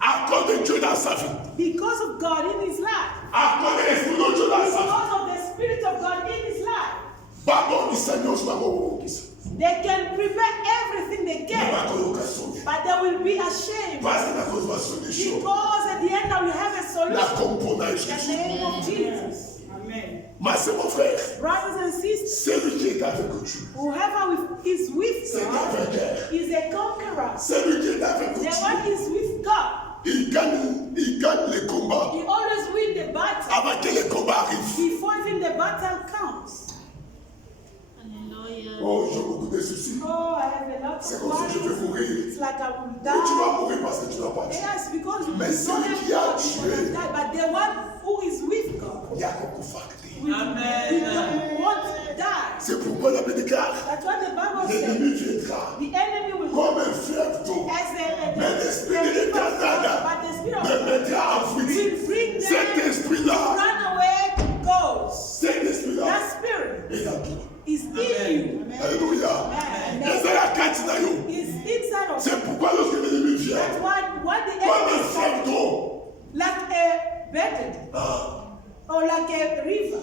À cause de Dieu dans sa vie. Because of God in his life. À cause de l'Esprit de Dieu dans sa vie. Because of the Spirit of God in his life. Pardon du Seigneur, je m'en They can prepare everything they can, vais. but they will be ashamed. Parce que la cause va solution. Because at the end I will have a La solution. composante In the Jésus. name of Jesus. Amen. Mais c'est mon frère. Brothers and sisters, C'est lui qui est avec Dieu. whoever is with C'est un God vainqueur. is a conqueror. C'est lui qui est avec The Dieu. one is with God. Il gagne les combats He always win the battle avant que les combats arrivent. before even the battle comes. Oh, j'ai beaucoup de soucis. Oh, I have a lot C'est of comme si je vais worries. mourir. It's like I will Mais tu die. vas mourir parce que tu n'as pas Dieu. Yes, because you Mais don't celui have qui a God, you will tué. die. But the one who is with God Il y a beaucoup facté. won't die. C'est pourquoi la Bible déclare That's what the Bible says. l'ennemi viendra The enemy will comme un fleuve d'eau. Mais l'esprit de l'Éternel but the spirit me of mettra en fuite. will bring Cet them esprit-là, run away goes. cet esprit-là That spirit est en toi. is in you. Alléluia. Amen. Et c'est la carte na yo. Is inside of you. C'est pourquoi lorsque l'ennemi vient, That's what the comme enemy un is fleuve coming. d'eau, Like a bed or like a river.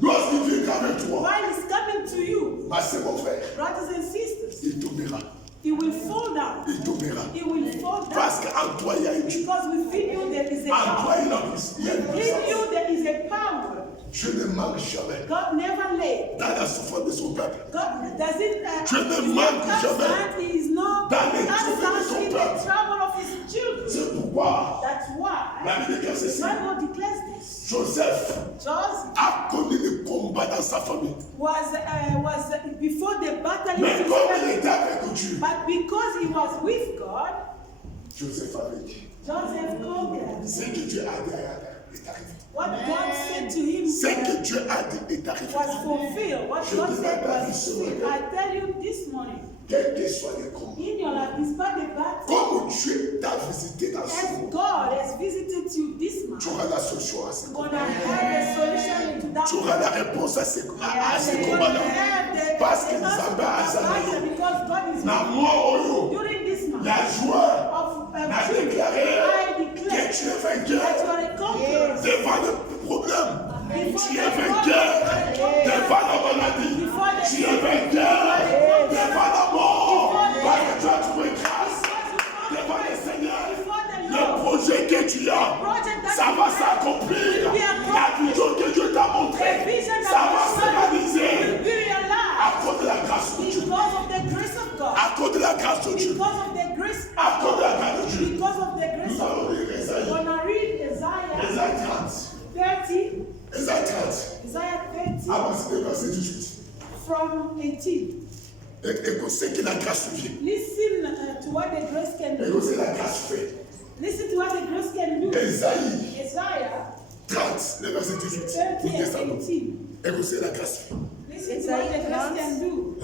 lorsqu'il viendra avec toi, While it's coming to you, ma sœur, mon frère, brothers and sisters, il tombera. it will fall down. Il tombera. It will fall down. Parce qu'en toi, il y a une Dieu. Because within you there is a En toi, power. il y a une Within puissance. you there is a power. Dieu ne manque jamais God never late. dans la souffrance de son peuple. God doesn't. Dieu ne he's manque not jamais absent. He is not dans les absent troubles de son in the peuple. trouble of his children. C'est pourquoi That's why la Bible déclare the ceci. Bible declares this. Joseph Joseph a connu le combat dans sa famille. was before the battle. Mais in his comme il family. était avec Dieu, But because he was with God, Joseph avait dit, Joseph conquered. ce que Dieu a dit est arrivé. What God said to him Ce que Dieu a dit est arrivé. was fulfilled. What Je God dis said à ta vie was ce fulfilled. matin. I tell you this morning, Quel que soit les combats, in your life, despite the battle, comme Dieu t'a visité dans ce as monde, God has visited you this tu month, auras la solution à ces you're combats. gonna have a solution to that. Tu auras la réponse à ces You're gonna combats-là. have the Parce que answer nous to avons that besoin battle because God is Na with moi, Oyo, you. During this month la joie of n'a June, déclaré I que declare tu es that vainqueur you are a conqueror. devant le problème. Tu es vainqueur devant la maladie. Tu es vainqueur devant la mort. Parce que tu as trouvé grâce devant le Seigneur. Le projet que tu as, ça va s'accomplir. La vision que Dieu t'a montrée, ça va se réaliser. Be realized À cause de la grâce de Dieu. because of the grace of God. À cause de la grâce de Dieu. Because of the grace À of cause de la God. grâce de Dieu. Because of the grace Nous of allons God. lire Esaïe. When I read Isaiah Esaïe 30. 30, Esaïe 30. Isaiah 30 À partir du verset 18. from 18. Écoute ce que la grâce vient. Listen to what the grace can do. Écoute ce que la grâce fait. Listen to what the grace can do. Esaïe Isaiah 30, le verset 18. 30 Tout and Testament. 18. Écoute ce que la grâce fait. Listen to what the grace can do.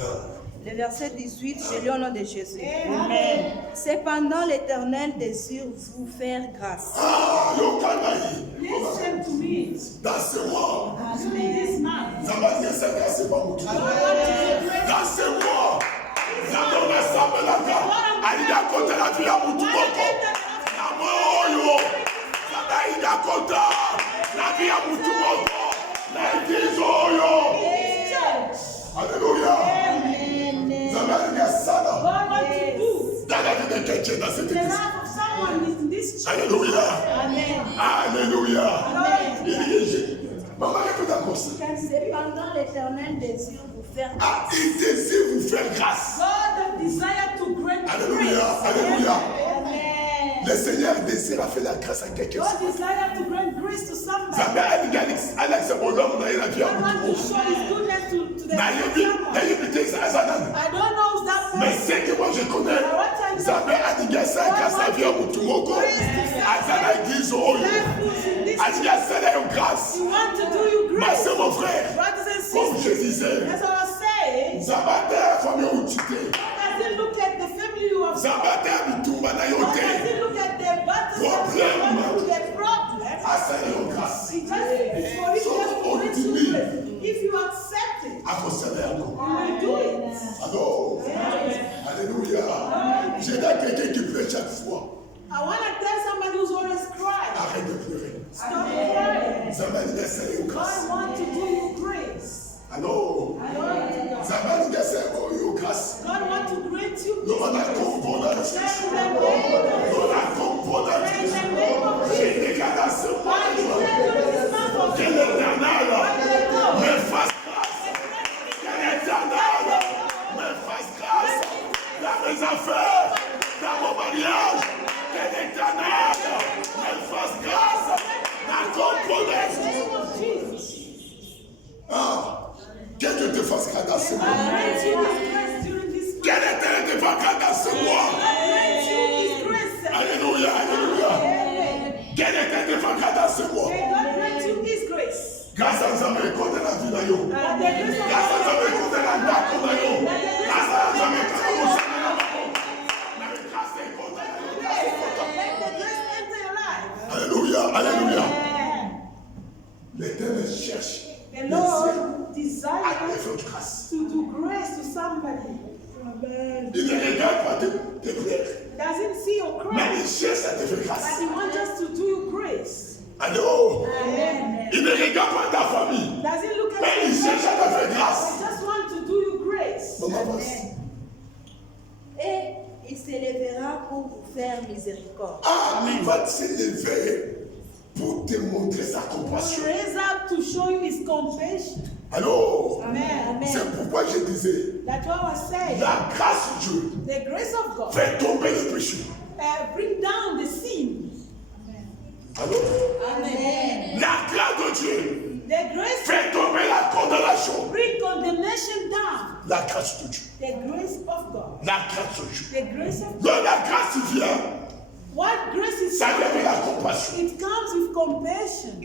Le verset 18, je lis au nom de Jésus. Amen. Cependant, l'Éternel désire vous faire grâce. Ah, yo kanaï. Listen to me. Dans ce mois, During this month, ça va dire ça grâce pas mon Dieu. God wants to grace. Dans ce mois, ça va rassembler la grâce. Aïda kota la vie à mon tout boko. Na moyo. Ça va aïda kota la vie à mon tout boko. Na dizoyo. Alléluia. Ça va dire ça là. God wants to do Dans la vie de quelqu'un dans cette the église. life of someone in this church. Alléluia. Amen. Alléluia. Amen. Maman, écoute encore ça. Cependant, l'Éternel désire vous faire grâce. Ah, il désire vous faire grâce. God desire to grant Alléluia, grace. alléluia. Amen. Le Seigneur désire faire la grâce à quelqu'un. God desire to grant grace to somebody. Zambé Alex Bolom na ila via God wants to mutumo. show His goodness to the Na yebi someone. te zazanan. I don't know that Mais person. c'est que moi je connais. Zambé Adigasa grâce à via mutumoko. Azana gizo oyo. That who's in this Adigasa la yo grâce. He want to do you Mais grace. c'est mon frère. Brothers and Comme je sisters, disais. as I was saying, Zabata famille utite. God doesn't look at the family you have. Zabata bitumba na God yote. doesn't look at the battles that you Problem. want to the problem. Asa yo grâce. He just for it So, just to grant you grace. If you accept it, Akosele yako. you will do it. Alors, alléluia. J'ai là quelqu'un qui pleure chaque fois. I want to tell somebody who's always crying, Arrête de pleurer. stop crying. Zamani gasa yo grâce. God wants to do you grace. Alors, Zamani gasa yo grâce. God wants to grant you Nous on a component. grace. In the name Nous on a component. of J'ai Jesus. déclaré à ce I moment declare during this month of que June, l'Éternel me fasse grâce. Que l'Éternel me fasse grâce dans mes affaires, mariage, que l'Éternel me fasse grâce, m'accompagne. Que Dieu te fasse grâce dans ce mois. Que l'Éternel te fasse grâce dans ce mois. Alléluia, alléluia. Que l'Éternel te fasse grâce dans ce mois. Grâce à Nzambe écoute la vie na yo. Grâce à Nzambe écoute la date na yo. Grâce à Nzambe écoute la motion na yo. Grâce à Alléluia, alléluia. L'Éternel cherche The Lord à desires te faire grâce. to do grace to somebody. Il ne regarde pas tes prières, Doesn't see your mais cry, il cherche à te faire but grâce. He wants us to do you grace. Allô? Amen. Il ne regarde pas ta famille, Doesn't look at mais il you, cherche à te faire grâce. I just want to do you grace. Maman, vas-y. Et il s'élèvera pour vous faire miséricorde. Ah, il va s'élever pour te montrer sa compassion. Raise up to show you His compassion. Allô? Amen. C'est pourquoi je disais, That's what I was saying. la grâce de Dieu The grace of God fait tomber le péché. bring down the sin. Allô? Amen. La grâce de Dieu The grace fait tomber la condamnation. bring condemnation down. La grâce de Dieu. The grace of God. La grâce de Dieu. The grace of God. Quand la grâce vient, What grace is ça vient avec la compassion. It comes with compassion.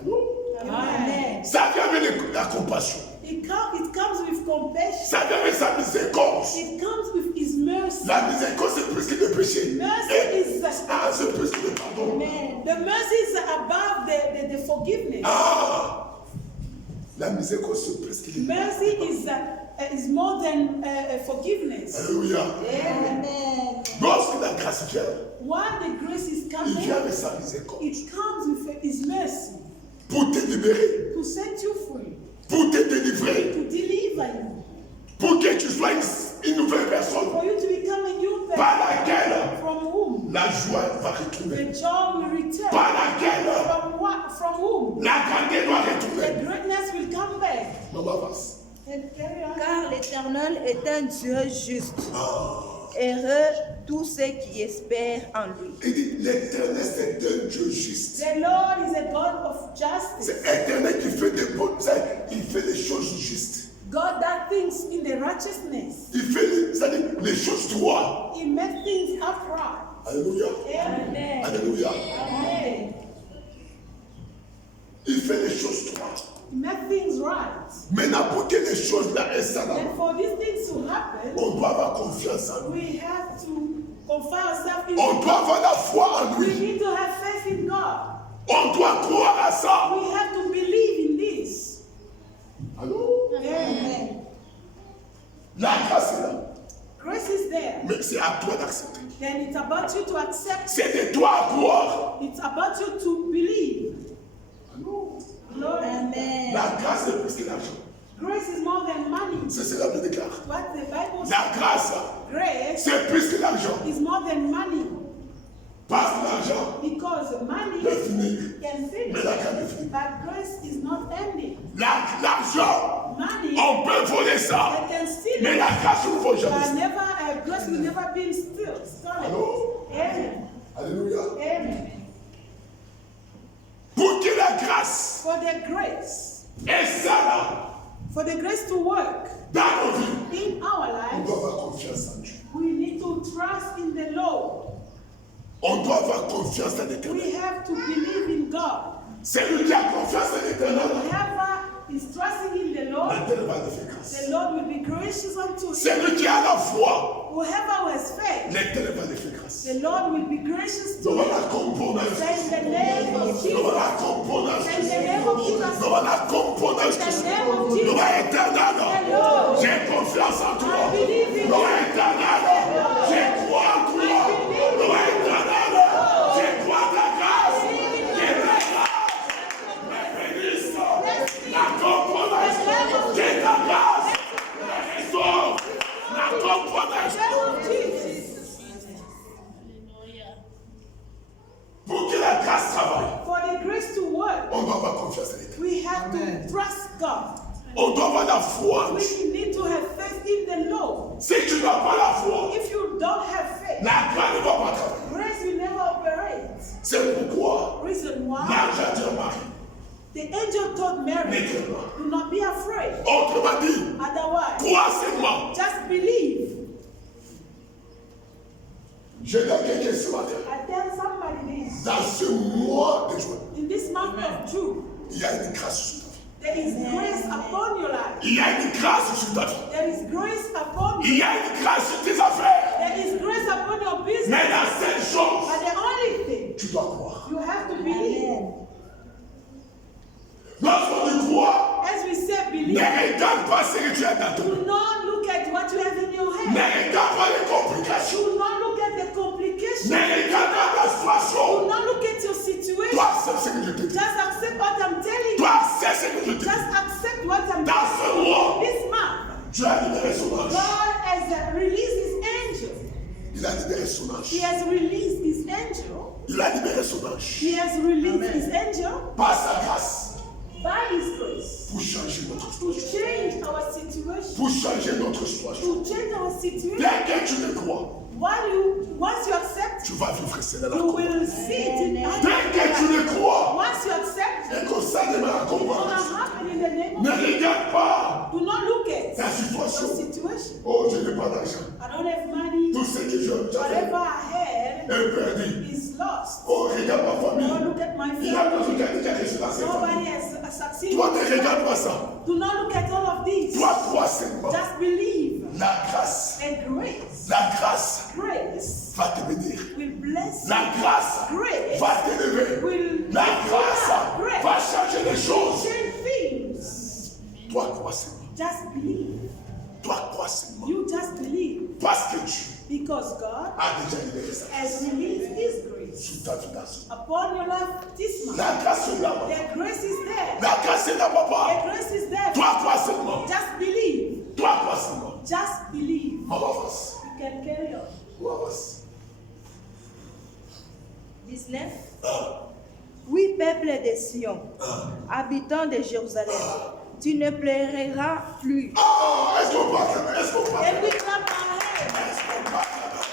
Allô? Amen. Ça vient avec la compassion. It comes with compassion. Ça vient avec sa miséricorde. It comes with His mercy. La miséricorde, c'est plus que le péché. Mercy Et- is Ah, c'est plus que le pardon. the mercy is above the forgiveness. Ah! La miséricorde, c'est plus que le pardon. Mercy is more than forgiveness. Alléluia. Amen. Lorsque la grâce vient, While the grace is il coming, vient avec sa miséricorde. it comes with His mercy Pour te libérer, to set you free, pour te délivrer, to deliver you, pour que tu sois une nouvelle personne for you to become a new par person, laquelle from whom la joie va retourner. the joy will return, Par laquelle from whom la grandeur doit the retourner. greatness will come back. Maman, vas-y. Carry on. Car l'Éternel est un Dieu juste. Heureux tous ceux qui espèrent en lui. Il dit, l'éternel, c'est un Dieu juste. The Lord is a God of justice. C'est l'éternel qui fait des bonnes, il fait des choses justes. God that things in the righteousness. Il fait c'est-à-dire, les choses droites. He makes things upright. Alléluia. Amen. Alléluia. Amen. Il fait les choses droites. He makes things right. Maintenant, pour que les choses là aient ça là, And for these things to happen, on doit avoir confiance en lui. we have to confine ourselves in On doit avoir la foi en We lui. need to have faith in God. On doit croire à ça. We have to believe in this. Allô? Amen. La grâce est là. Grace is there. Mais c'est à toi d'accepter. Then it's about you to accept. C'est de toi à croire. It's about you to believe. Allô? Lord, amen. La grâce est plus que l'argent. Grace is more than money. C'est ce que la Bible déclare. What the Bible says. La grâce, Grace c'est plus que l'argent. is more than money. Parce que l'argent Because money peut finir. can Mais finish. la grâce est finie. But grace is not ending. L'argent, Money, on peut voler ça. they can steal Mais it. la grâce ne faut But jamais. grace will never be stolen. Allô? Amen. Alléluia. Amen. Pour que la grâce For the grace, est ça là, for the grace to work dans nos vies, in our on lives, doit avoir confiance en Dieu. we need to trust in the Lord. On doit avoir confiance en We l'éternel. have to believe in God. Celui qui a confiance en l'éternel, Whoever is trusting in the Lord, l'éternel va le faire grâce. the Lord will be gracious unto him. Celui qui a la foi, Whoever has faith, l'éternel va le faire grâce. the Lord will be gracious to Nous allons him. la comprendre. Say in the name of Nous Jesus. allons la comprendre. Say in the name of Jesus. Nous allons la comprendre. In the name of Nous Jesus. allons éternel. Lord. J'ai confiance en toi. I believe in Nous you. allons éternel. Je crois en toi. Nous allons éternel. Je crois en ta grâce. Que ta grâce me bénisse. La comprenance de ta grâce me restaure. La comprenance. Pour que la grâce travaille, For the grace to work, on doit avoir confiance en l'éternel. we have to trust God. On doit avoir la foi en Dieu. We need to have faith in the Lord. Si tu n'as pas la foi, If you The angel told Mary, Ne crains pas. do not be afraid. Autrement dit, Otherwise, crois seulement. just believe. Je donne quelqu'un ce matin. I tell somebody this. Dans ce mois de juin, In this month of June, il y a une grâce sur ta vie. there is grace upon your life. Il y a une grâce sur ta vie. There is grace upon Il you. y a une grâce sur tes affaires. There is grace upon your business. Mais la seule chose, But the only thing, tu dois croire. you have to believe. Lorsqu'on dit croire, As we say, ne believe. regarde pas ce que tu as dans ton. Do not look at what you have in your Ne hand. regarde pas les complications. Do not look at the complications. Ne regarde pas ta Do situation. not look at your situation. Toi, c'est ce que je te dis. Just accept what I'm telling you. Toi, c'est ce que je te dis. Just accept what I'm Dans ce telling mois, you. This month, tu as libéré son ange. God has released his angel. Il a libéré son He ange. has released his angel. Il a libéré son ange. He has released his angel Par sa grâce, by his grace pour changer notre to situation. change our situation. Pour changer notre situation. To change our situation. Dès que tu le crois, Once you accept, tu vas vivre cela là. you will see it in Dès que tu le crois, Once you accept, et que ça démarre à it's going to comprendre. happen in the name of Ne Jesus. regarde pas Do not look at la your situation. situation. Oh, je n'ai pas d'argent. I don't have money. Tout ce que j'avais Whatever I had est perdu. is lost. Oh, regarde ma famille. Don't look at my Il y a family. personne qui a déjà réussi dans cette Nobody famille. has succeeded. Toi, ne regarde pas ça. Do not look at all of these. Toi, crois seulement. Just believe. La grâce, And grace, la grâce grace va te bénir. will bless you. La grâce Grace va t'élever. will La grâce va changer les choses. change things. Toi, crois seulement. Just believe. Toi, crois seulement. You just believe. Parce que tu Because God as déjà libéré ça has released His grace sur ta vie dans ce moment. upon your life this month. La grâce est là-bas. The grace is there. La grâce est là-bas. The grace is there. Toi, crois seulement. Just believe. Toi, crois seulement. Just believe. On avance. You can carry on. On avance. 19. Ah, Oui, peuple de Sion, ah. habitant de Jérusalem, tu ne pleureras plus. Ah, est-ce qu'on parle là-bas? Est-ce qu'on parle And là-bas? we clap our hands. Est-ce qu'on parle là-bas?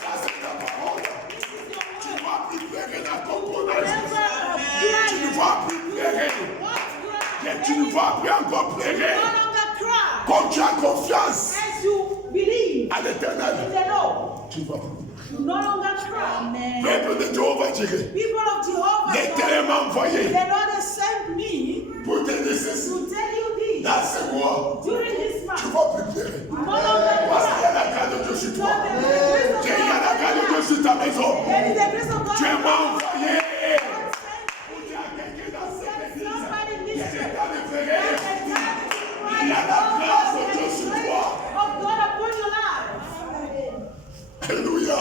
Ça, c'est ta parole. Tu ne vas plus pleurer dans ton bonheur. Tu ne vas plus pleurer. Et tu ne vas plus encore pleurer. No longer cry. Quand tu as confiance As you believe à l'éternel, in the Lord, tu ne vas plus. you no longer cry. Peuple de Jéhovah Jireh, People of Jehovah, l'Éternel m'a envoyé the Lord has sent me pour te dire ceci. to tell you this. Dans ce mois, During this tu month, ne vas plus pleurer. you no longer Parce qu'il y cry. a la grâce de Dieu sur toi. Because there is the grace of Il y a la God. grâce de Dieu sur ta maison. There is the grace of God. Tu m'as envoyé. God sent Il y a quelqu'un dans cette Send église somebody in qui this est church. en train de pleurer. Il y a la grâce de Dieu sur toi. Of God upon your life. Alléluia.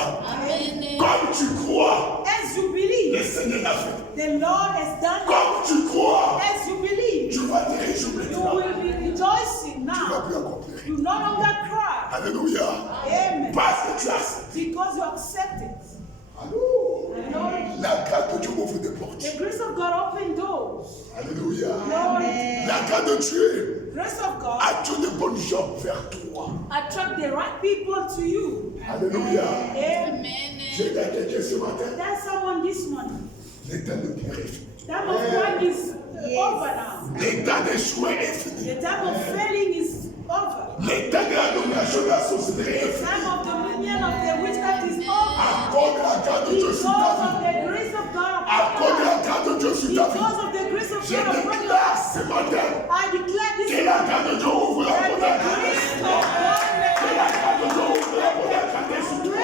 Comme tu crois, As you le believe, Seigneur l'a fait. the Lord has done it. Comme tu crois, As you believe, tu vas te réjouir you maintenant. will be rejoicing Tu ne vas now. plus encore pleurer. You no longer cry. Alléluia. Amen. Parce que tu as accepté. Because you accept it. Allô. Lord, La grâce de Dieu ouvre des portes. the grace of God open doors. Alléluia. Lord, La grâce de Dieu grace of God attire de bonnes gens vers toi. attract the right people to you. Alléluia. Amen. J'ai dit à quelqu'un ce matin, That's someone this morning. l'état de pierre est fini. Time of crying is over now. L'état d'échouer est fini. The time of failing is over. L'état de la domination de la sorcellerie est The fini. time of dominion of the witchcraft is over. Accorde la grâce de Dieu Because sur ta of vie. the grace of God Accorde upon la your life. grâce de Dieu sur ta vie. Because of the grace of Je God upon your déclare life. ce matin I declare this que la grâce de Dieu ouvre la that porte the à grace of Christ. God Que la grâce de Dieu ouvre la porte à Christ sur toi.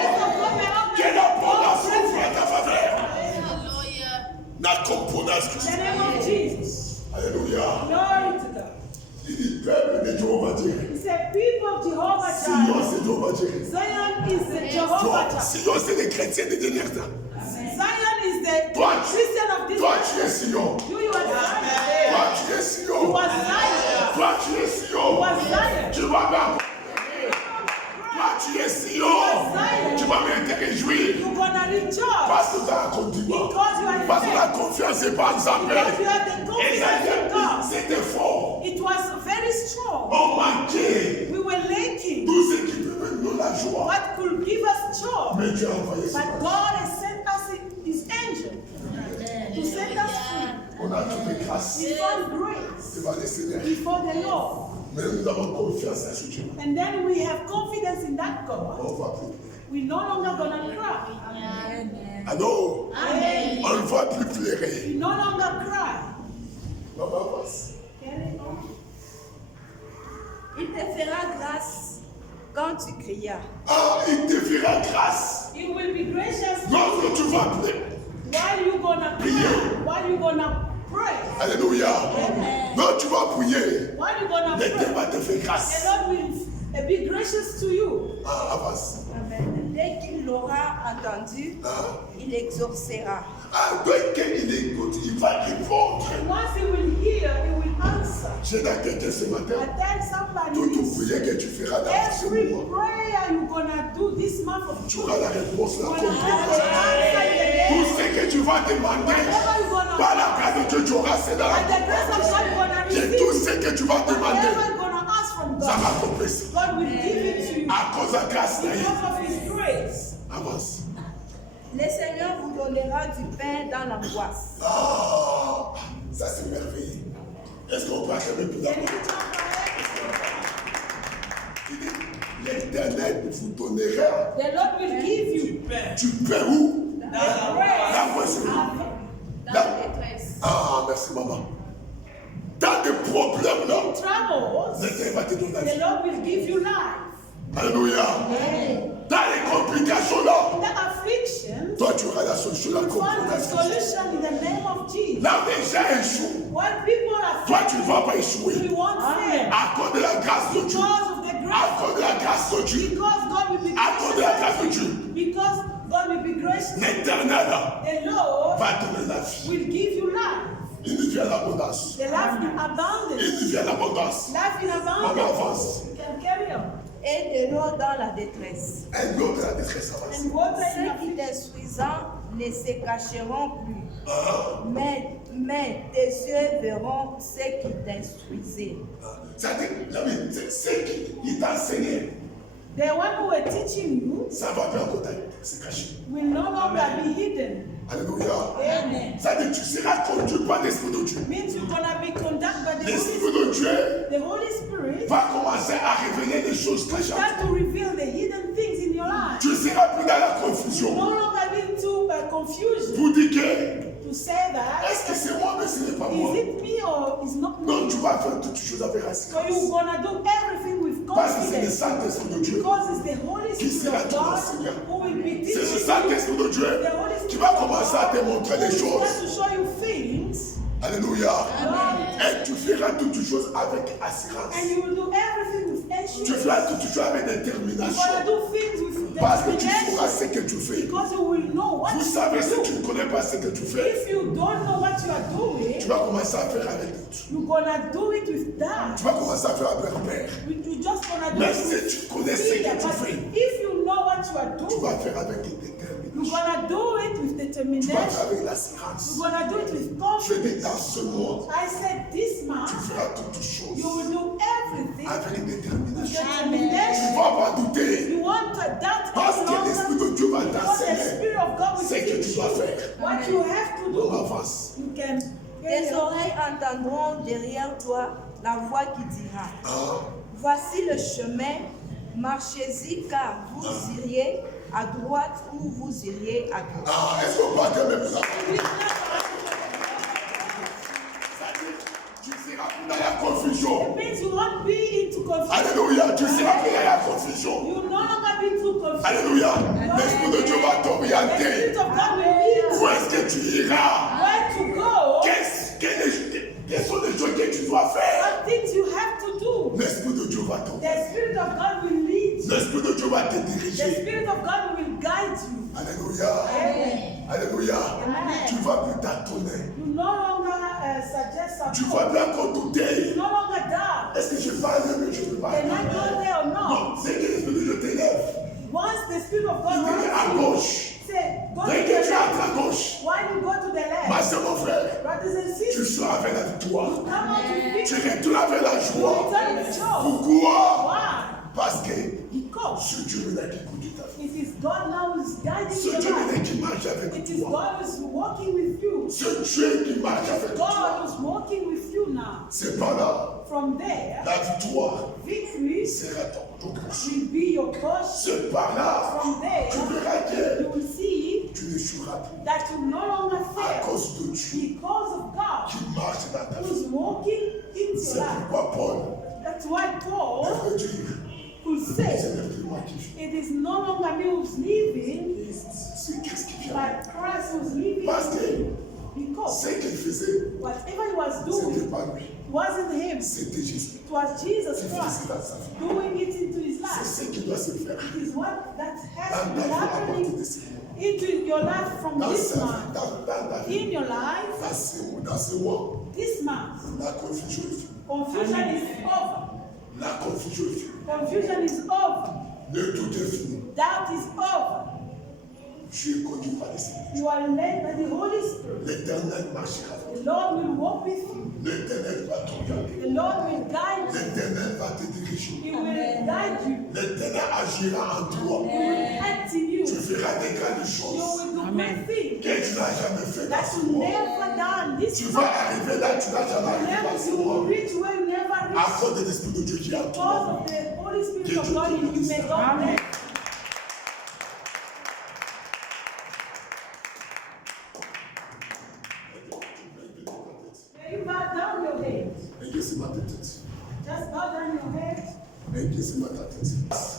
Que la porte s'ouvre à ta faveur. Na componence In Christ. the name of Jesus. Alléluia. Glory to God. Il dit peuple de Jéhovah Jireh. He said, people of Jehovah Sion, Jireh. c'est Jéhovah Jireh. Zion is the Jehovah Toi, Jireh. Sion, c'est les chrétiens des derniers temps. Zion is the Toi, Christian of this toi, world. tu es Sion. You are Zion. Toi, tu es You Sion. are Zion. Toi, tu es Sion. You are Zion. Tu vas bien. Toi, tu es Sion. Tu vas bien te réjouir. You're gonna rejoice. Parce que tu as un continent. Because you are Parce que la confiance n'est pas en because you have the Et confidence in God. c'était fort. It was very strong. On manquait We were lacking tout ce qui peut nous donner la joie. what could give us joy. Mais tu as envoyé ce But matin. God has sent us His angel to set us free. On a We found grace devant le Seigneur. before the Lord. Mais nous avons confiance à ce Dieu. And then we have confidence in that God. On va plus. We're no longer gonna cry. Allô? Amen. On ne va plus pleurer. We no longer cry. Maman passe. Carry on. Il te fera grâce quand tu crias. Ah, il te fera grâce. He will be gracious Lorsque tu vas pleurer. while you gonna cry, while you gonna pray, Alléluia. Non, tu vas prier. while you gonna L'éternel va pray. te faire The grâce. Lord will be gracious to you. Ah, avance. Dès qu'il l'aura entendu, il exaucera. Ah, dès qu'il écoute, il va répondre. And once he will hear, he will answer. J'ai dans quelqu'un ce matin. I tell somebody Toute this. prière que tu feras dans ce Every mois, prayer you're gonna do this month of tu June, auras la réponse, la you're gonna have the confirmation. answer in the Tout name. ce que tu vas demander, par la grâce de Dieu, tu auras c'est dans By the la grace of God, you're gonna Et receive. tout ce que tu vas demander, Whatever you're gonna ask from ça God, va t'oppresser. God will give it to you À cause de la grâce, là, because of His grace. avance. Le Seigneur vous donnera du pain dans l'angoisse. Ah, ça c'est merveilleux. Est-ce qu'on peut acclamer plus Can d'abord? you clap for him? Il dit, l'Éternel vous donnera The Lord will give you du pain où? the grace. L'angoisse. Dans la détresse. Ah, merci maman. Dans des problèmes là, Troubles, l'Éternel va te donner la the vie. Lord will give you life. Alléluia. Dans les complications là, The affliction, toi tu auras la solution, la you find the compréhension. solution in the name of Jesus. Là déjà échoue. When people are Toi tu ne vas pas échouer. we won't fail À cause de la grâce de Dieu. because of the À grace. cause de la grâce de Dieu. Because God will be À cause de la grâce de gracious. Dieu. Because God will be gracious. L'Éternel The Lord va donner la vie. will give you life. Il nous vient l'abondance. The life in Il abundance. nous vient l'abondance. Life in Maman abundance. avance. You can carry on. Et de l'eau dans la détresse. Un autre de la détresse avance. And water in Ceux qui affliction. t'instruisant ne se cacheront plus. Ah, Mais tes yeux verront ce qui t'instruisaient. c'est-à-dire, c'est qu'il t'a enseigné. The one who were teaching you Ça va bien côté. C'est caché. will no longer be hidden. Alléluia. Amen. C'est-à-dire, tu seras conduit par l'Esprit de Dieu. Means you're gonna be conducted by the Holy L'Esprit Spirit. de Dieu The Holy Spirit va commencer à révéler des choses cachantes. start to reveal the hidden things in your life. Tu ne seras plus dans la No confusion. longer be into confusion Pour dire que, to say that est-ce que c'est moi, mais ce n'est pas moi. is it me or is not me. Donc tu vas faire toutes choses avec So assurance. you're gonna do everything with Parce que c'est le confidence Saint-Esprit de Dieu. because it's the Holy Qui Spirit sera of ton God enseignant. who will be C'est le teaching you. Saint-Esprit de Dieu qui va commencer à te montrer des Who choses. wants to show you things. Alléluia. Amen. Et tu feras toutes choses avec assurance. And you will do everything with Tu assurance. feras toutes choses avec You're détermination. gonna do things with Parce que tu feras ce determination que tu fais. because you will know what Vous you savez, si tu do. ne connais pas ce que tu fais, If you don't know what you are tu doing, vas commencer à faire avec doute. you're gonna do it with that. Tu vas commencer à faire avec peur. You just gonna do Mais it si with tu connais ce fear. que tu But fais, if you know what you are tu doing, vas faire avec you're détermination. gonna do it with Tu vas determination. faire avec l'assurance. You're gonna do it with Je dis dans confidence. ce monde, I said this tu month, feras toutes choses you will do everything with avec détermination. Tu ne determination. vas pas douter. You want to doubt Parce any que l'Esprit longer de Dieu va because the t'enseigner Spirit of God will ce que tu teach dois you faire. what you have to On do. avance. You can Tes oreilles entendront derrière toi la voix qui dira, Ah, voici le chemin, marchez-y car vous iriez à droite ou vous iriez à gauche. ah, est-ce qu'on peut acclamer pour ça? Tu seras plus dans la confusion. It means you won't be into confusion. Alléluia, tu seras plus dans la confusion. You will no longer be into confusion. Alléluia, l'Esprit de Dieu va The t'orienter. Spirit of God will lead Où est-ce que tu iras? where to go, Quelles sont les choses que tu dois faire? what things you have to do. L'Esprit de Dieu va t'orienter. The Spirit of God will lead you. L'Esprit de Dieu va te The diriger. Spirit of God will guide you. Alléluia. Amen. Alléluia. Amen. Tu vas plus tâtonner. You no longer suggest Tu something. vas plus encore douter. You no longer doubt. Est-ce que je parle mieux? Je peux pas. Can I go there or not? Non, c'est que l'Esprit de Dieu t'élève. Once the Spirit of God Il te met à wants you, gauche. say, go to Dès the que tu es à left. ta gauche, While you go to the ma left, soeur, mon frère, brothers and tu sisters, seras avec la victoire. come out to Tu victory. retournes avec la joie. Return with joy. Pourquoi? Why? Parce que Because God. Ce Dieu maintenant qui conduit ta vie. It is God now who is guiding Ce your Dieu maintenant life. qui marche avec It is toi. God who is walking with you. Ce Dieu qui marche avec toi. God who is walking with you now. C'est par là, From there, la victoire victory sera ton portion. will be your portion. C'est par là, From there, tu verras que you will see tu n'échoueras plus. that you no longer À fail cause de Dieu because of God qui marche dans ta who vie. is walking into C'est your life. pourquoi Paul That's why Paul devrait dire, could ce say, n'est plus moi qui vis. it is no longer me who's living, C'est Christ qui vient. but Christ who's living Parce in que me. Because ce qu'il faisait, whatever he was ce doing n'était pas lui. wasn't him, C'était Jésus it was Jesus qui Christ faisait dans sa vie. doing it into his C'est life. ce qui doit se faire. It is what that has to Dans be ta vie à partir happening de ce moment. into your life from Dans this sa vie, month. dans ta vie, In your life, dans ce mois, this month, la confusion est finie. confusion is over. La confusion est finie. Confusion is over. Le tout est fini. Doubt is over. Tu es conduit par l'Esprit. You are led by the Holy Spirit. L'Éternel marchera avec The Lord will walk with you. toi. L'Éternel va t'orienter. The Lord will guide you. L'Éternel va te diriger. He will guide you. L'Éternel agira en toi. He will act in you. Tu feras des grandes You choses will do great things que tu n'as jamais fait dans that ce you monde. never done. This Tu month. vas arriver là, tu n'as jamais arrivé dans ce You will monde. reach where you never À reached. cause de l'Esprit de Dieu qui est en Because toi. of the Holy Spirit of God in you. May God bless. May you bow down your head. Aiguisez-moi ta tête. Just bow down your head. Aiguisez-moi ta tête.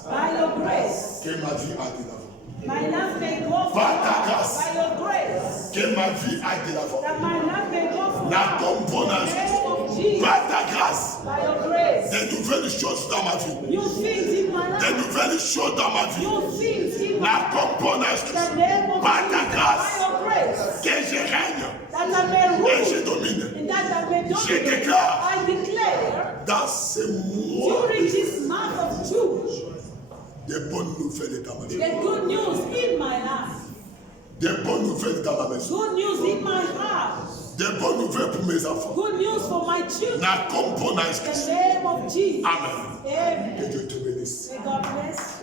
By your grace. Que ma vie aille de l'avant. My life may go Par ta forward. grâce. By your grace. Que ma vie aille de l'avant. That my life may go forward. La In componence. the name of Jesus. Par ta grâce. By your grace. Des nouvelles choses dans ma vie. New things in my Des life. nouvelles choses dans ma vie. New things in my La life. componence. In the name of Par ta Jesus. grâce. By your grace. Que je règne That I may et je rule. domine. And that I may Je dominate. déclare I declare dans ces mois during this month of June des bonnes nouvelles dans ma vie. the good news in my life. Des bonnes nouvelles dans ma maison. Good news in my house. Des bonnes nouvelles pour mes enfants. Good news for my children. La componence. In the name of Jesus. Amen. Amen. Que Dieu te bénisse. May God bless you.